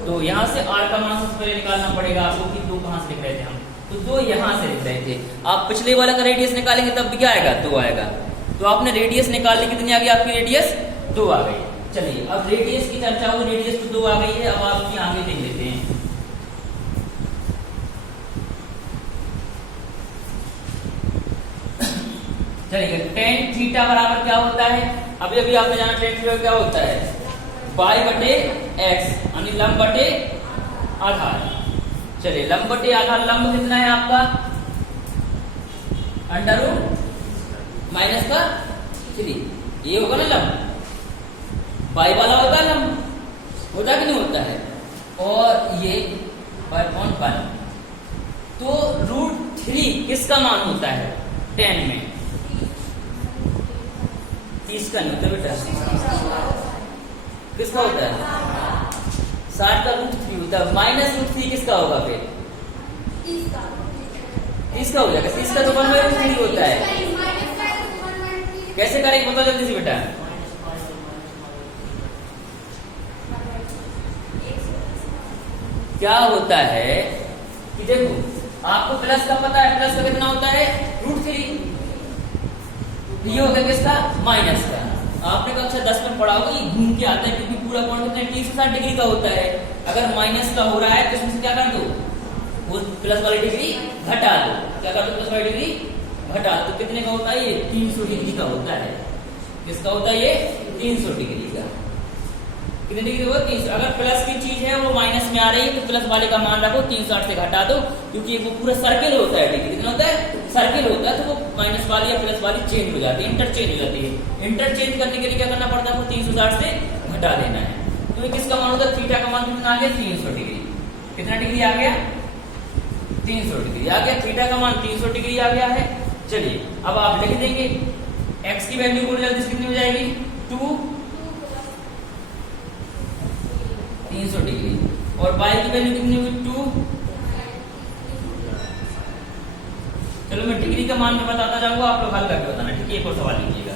तो यहाँ से आर का मान सबसे पहले निकालना पड़ेगा आपको कि 2 कहाँ से लिख रहे थे हम, तो 2 यहाँ से लिख रहे थे। आप पिछले वाला का रेडियस निकालेंगे तब भी क्या आएगा 2 आएगा, तो आपने रेडियस निकाल ली, कितनी आ गई आपकी रेडियस 2 आ गई। चलिए अब रेडियस की चर्चा हो, रेडियस तो 2 आ गई है, अब आपकी आगे देख लेते हैं। चलिए tan थीटा बराबर क्या होता है, अभी अभी आपने जाना tan थीटा क्या होता है y बटे x यानी लंब बटे आधार। चलिए लंब बटे आधार, लंब कितना है आपका अंडर रूट माइनस का 3, ये होगा ना लंब, y वाला होता है लंब, होता कि नहीं होता है, और ये y/1, तो √3 किसका मान होता है tan में, 30 का नहीं होता बेटा, किसका होता है 60 का √3 होता है, -√3 किसका होगा फिर 30 का हो जाएगा, 30 का तो 1/√3 होता है। कैसे करेंगे बताओ जल्दी से बेटा, क्या होता है कि देखो आपको प्लस का पता है, प्लस का कितना होता है √3, ये हो गया किसका माइनस का। आपने कक्षा 10 में पढ़ा होगा ये घूम के आता है, क्योंकि पूरा कोण कितना 360 डिग्री का होता है, अगर माइनस का हो रहा है तो इसमें क्या कर दो, वो प्लस वाली डिग्री घटा दो, क्या कर दो प्लस वाली डिग्री घटा दो, तो कितने का होता है ये 300 डिग्री का होता है, किसका होता है ये 300 डिग्री का, कितने डिग्री होगा 300। अगर प्लस की चीज है वो माइनस में आ रही है तो प्लस वाले का मान रखो, 360 से घटा दो, क्योंकि वो पूरा सर्किल होता है, डिग्री कितना होता है सर्किल होता है, तो वो माइनस वाली या प्लस वाली चेंज हो जाती है, इंटरचेंज हो जाती है। इंटरचेंज करने के लिए क्या करना पड़ता है, वो 360 से घटा देना है। तो ये किसका मान होता है, थीटा का मान कितना आ गया 300 डिग्री, कितना डिग्री आ गया 300 डिग्री आ गया, थीटा का मान 300 डिग्री आ गया है। चलिए अब आप लिख देंगे x की वैल्यू को जल्दी से कितनी हो जाएगी 2 300 डिग्री, और y की वैल्यू कितनी हुई 2। चलो मैं डिग्री का मान में बताता जाऊंगा, आप लोग हल करके बताना, ठीक है। एक और सवाल लीजिएगा,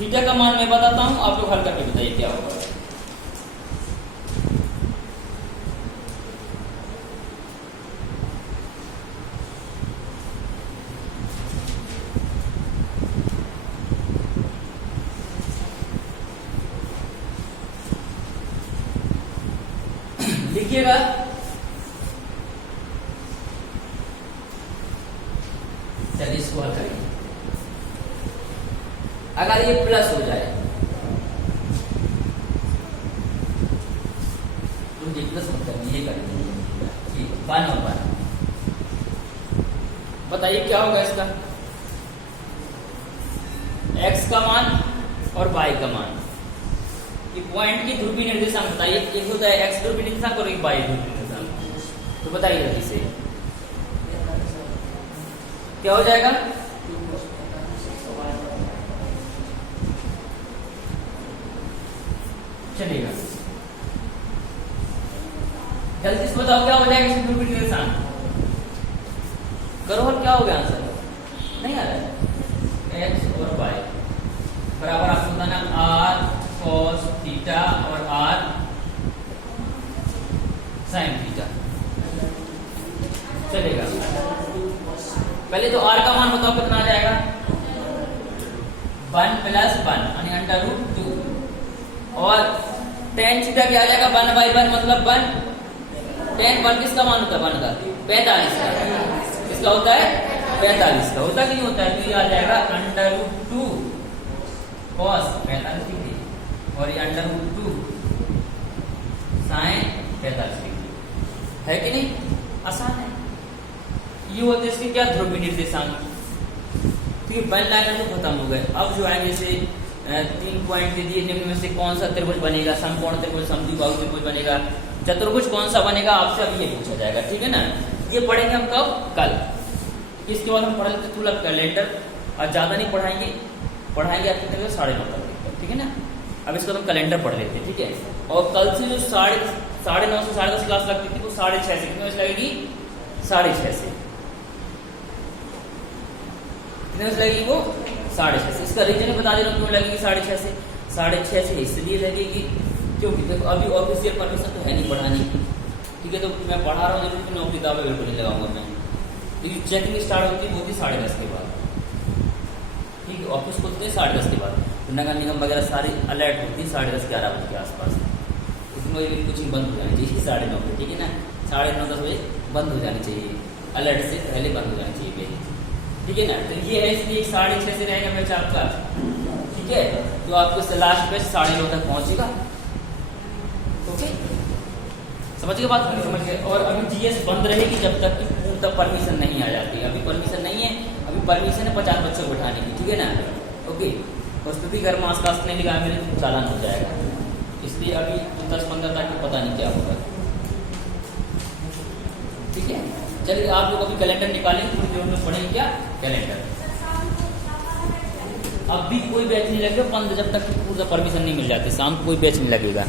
थीटा का मान मैं बताता हूं, आप लोग हल करके बताइए क्या होगा। लिखिएगा चलिए इसको हल करिए। अगर ये प्लस हो जाए तो ये प्लस मत करिए, ये करिए 1 और 1, बताइए क्या होगा इसका x का मान और y का मान, पॉइंट की ध्रुवीय निर्देशांक बताइए, एक होता है x ध्रुवीय निर्देशांक और एक y ध्रुवीय निर्देशांक, तो बताइए जल्दी से क्या हो जाएगा। चलिएगा जल्दी से बताओ क्या हो जाएगा इसमें ध्रुवीय निर्देशांक, करो और क्या हो गया आंसर, नहीं आ रहा है x और y बराबर आपको बताना r cos थीटा और r sin थीटा। चलेगा पहले तो r का मान बताओ कितना आ जाएगा 1 + 1 यानी √2, और tan थीटा क्या आ जाएगा 1/1 मतलब 1, tan 1 किसका मान होता है 1 का 45 का, किसका होता है 45 का, होता कि नहीं होता है, तो ये आ जाएगा √2 cos 45 डिग्री और ये √2 sin 45 डिग्री, है कि नहीं, आसान है। ये होते हैं इसके क्या ध्रुवीय निर्देशांक, ठीक है। वन लाइनर तो खत्म हो गए, अब जो है जैसे 3 पॉइंट दे दिए, निम्न में से कौन सा त्रिभुज बनेगा, समकोण त्रिभुज, समद्विबाहु त्रिभुज बनेगा, चतुर्भुज कौन सा बनेगा, आपसे अब ये पूछा जाएगा, ठीक है ना। ये पढ़ेंगे हम कब, कल। इसके बाद हम पढ़ लेते स्थूल कैलेंडर, और ज्यादा नहीं पढ़ाएंगे आपकी तरफ 9:30 तक। ठीक है ना। अब इसका तो कैलेंडर पढ़ लेते हैं, ठीक है। और कल से जो 9:30 से 10:30 क्लास लगती थी वो 6:30 से कितने बजे लगेगी? 6:30 से। कितने बजे लगेगी वो? 6:30 से। इसका रीजन बता दे रहा हूँ क्यों लगेगी 6:30 से। 6:30 से इसलिए लगेगी क्योंकि देखो अभी ऑफिशियल परमिशन तो है नहीं पढ़ाने की, ठीक है। तो मैं पढ़ा रहा हूँ जरूर, नौकरी दावे बिल्कुल नहीं लगाऊंगा मैं। तो चेकिंग स्टार्ट होती है वो भी 10:30 के बाद, ठीक है। ऑफिस खुलते हैं 10:30 के बाद, तो नगर निगम वगैरह सारी अलर्ट होती है 10:30 11 बजे के आसपास। उसमें मेरी कोचिंग बंद हो जानी चाहिए 9:30 बजे, ठीक है ना। 9:30 10 बजे बंद हो जानी चाहिए, अलर्ट से पहले बंद हो जानी चाहिए मेरी, ठीक है ना। तो ये है, इसलिए 6:30 से रहेगा बैच आपका, ठीक है। तो आपको लास्ट बैच 9:30 तक पहुंचेगा, ओके। समझ गए बात? समझ गए। और अभी जीएस बंद रहेगी जब तक कि पूर्णतः परमिशन नहीं आ जाती। अभी परमिशन नहीं है, अभी परमिशन है 50 बच्चों को बैठाने की, ठीक है ना, ओके। प्रस्तुति घर मास कास्ट नहीं लिखा मेरे तो चालान हो जाएगा, इसलिए अभी 10-15 तारीख पता नहीं क्या होगा, ठीक है। चलिए आप लोग अभी कैलेंडर निकालेंगे, थोड़ी देर में पढ़ेंगे क्या कैलेंडर। अब भी कोई बैच नहीं लगेगा बंद जब तक पूरा परमिशन नहीं मिल जाती, शाम को कोई बैच नहीं लगेगा।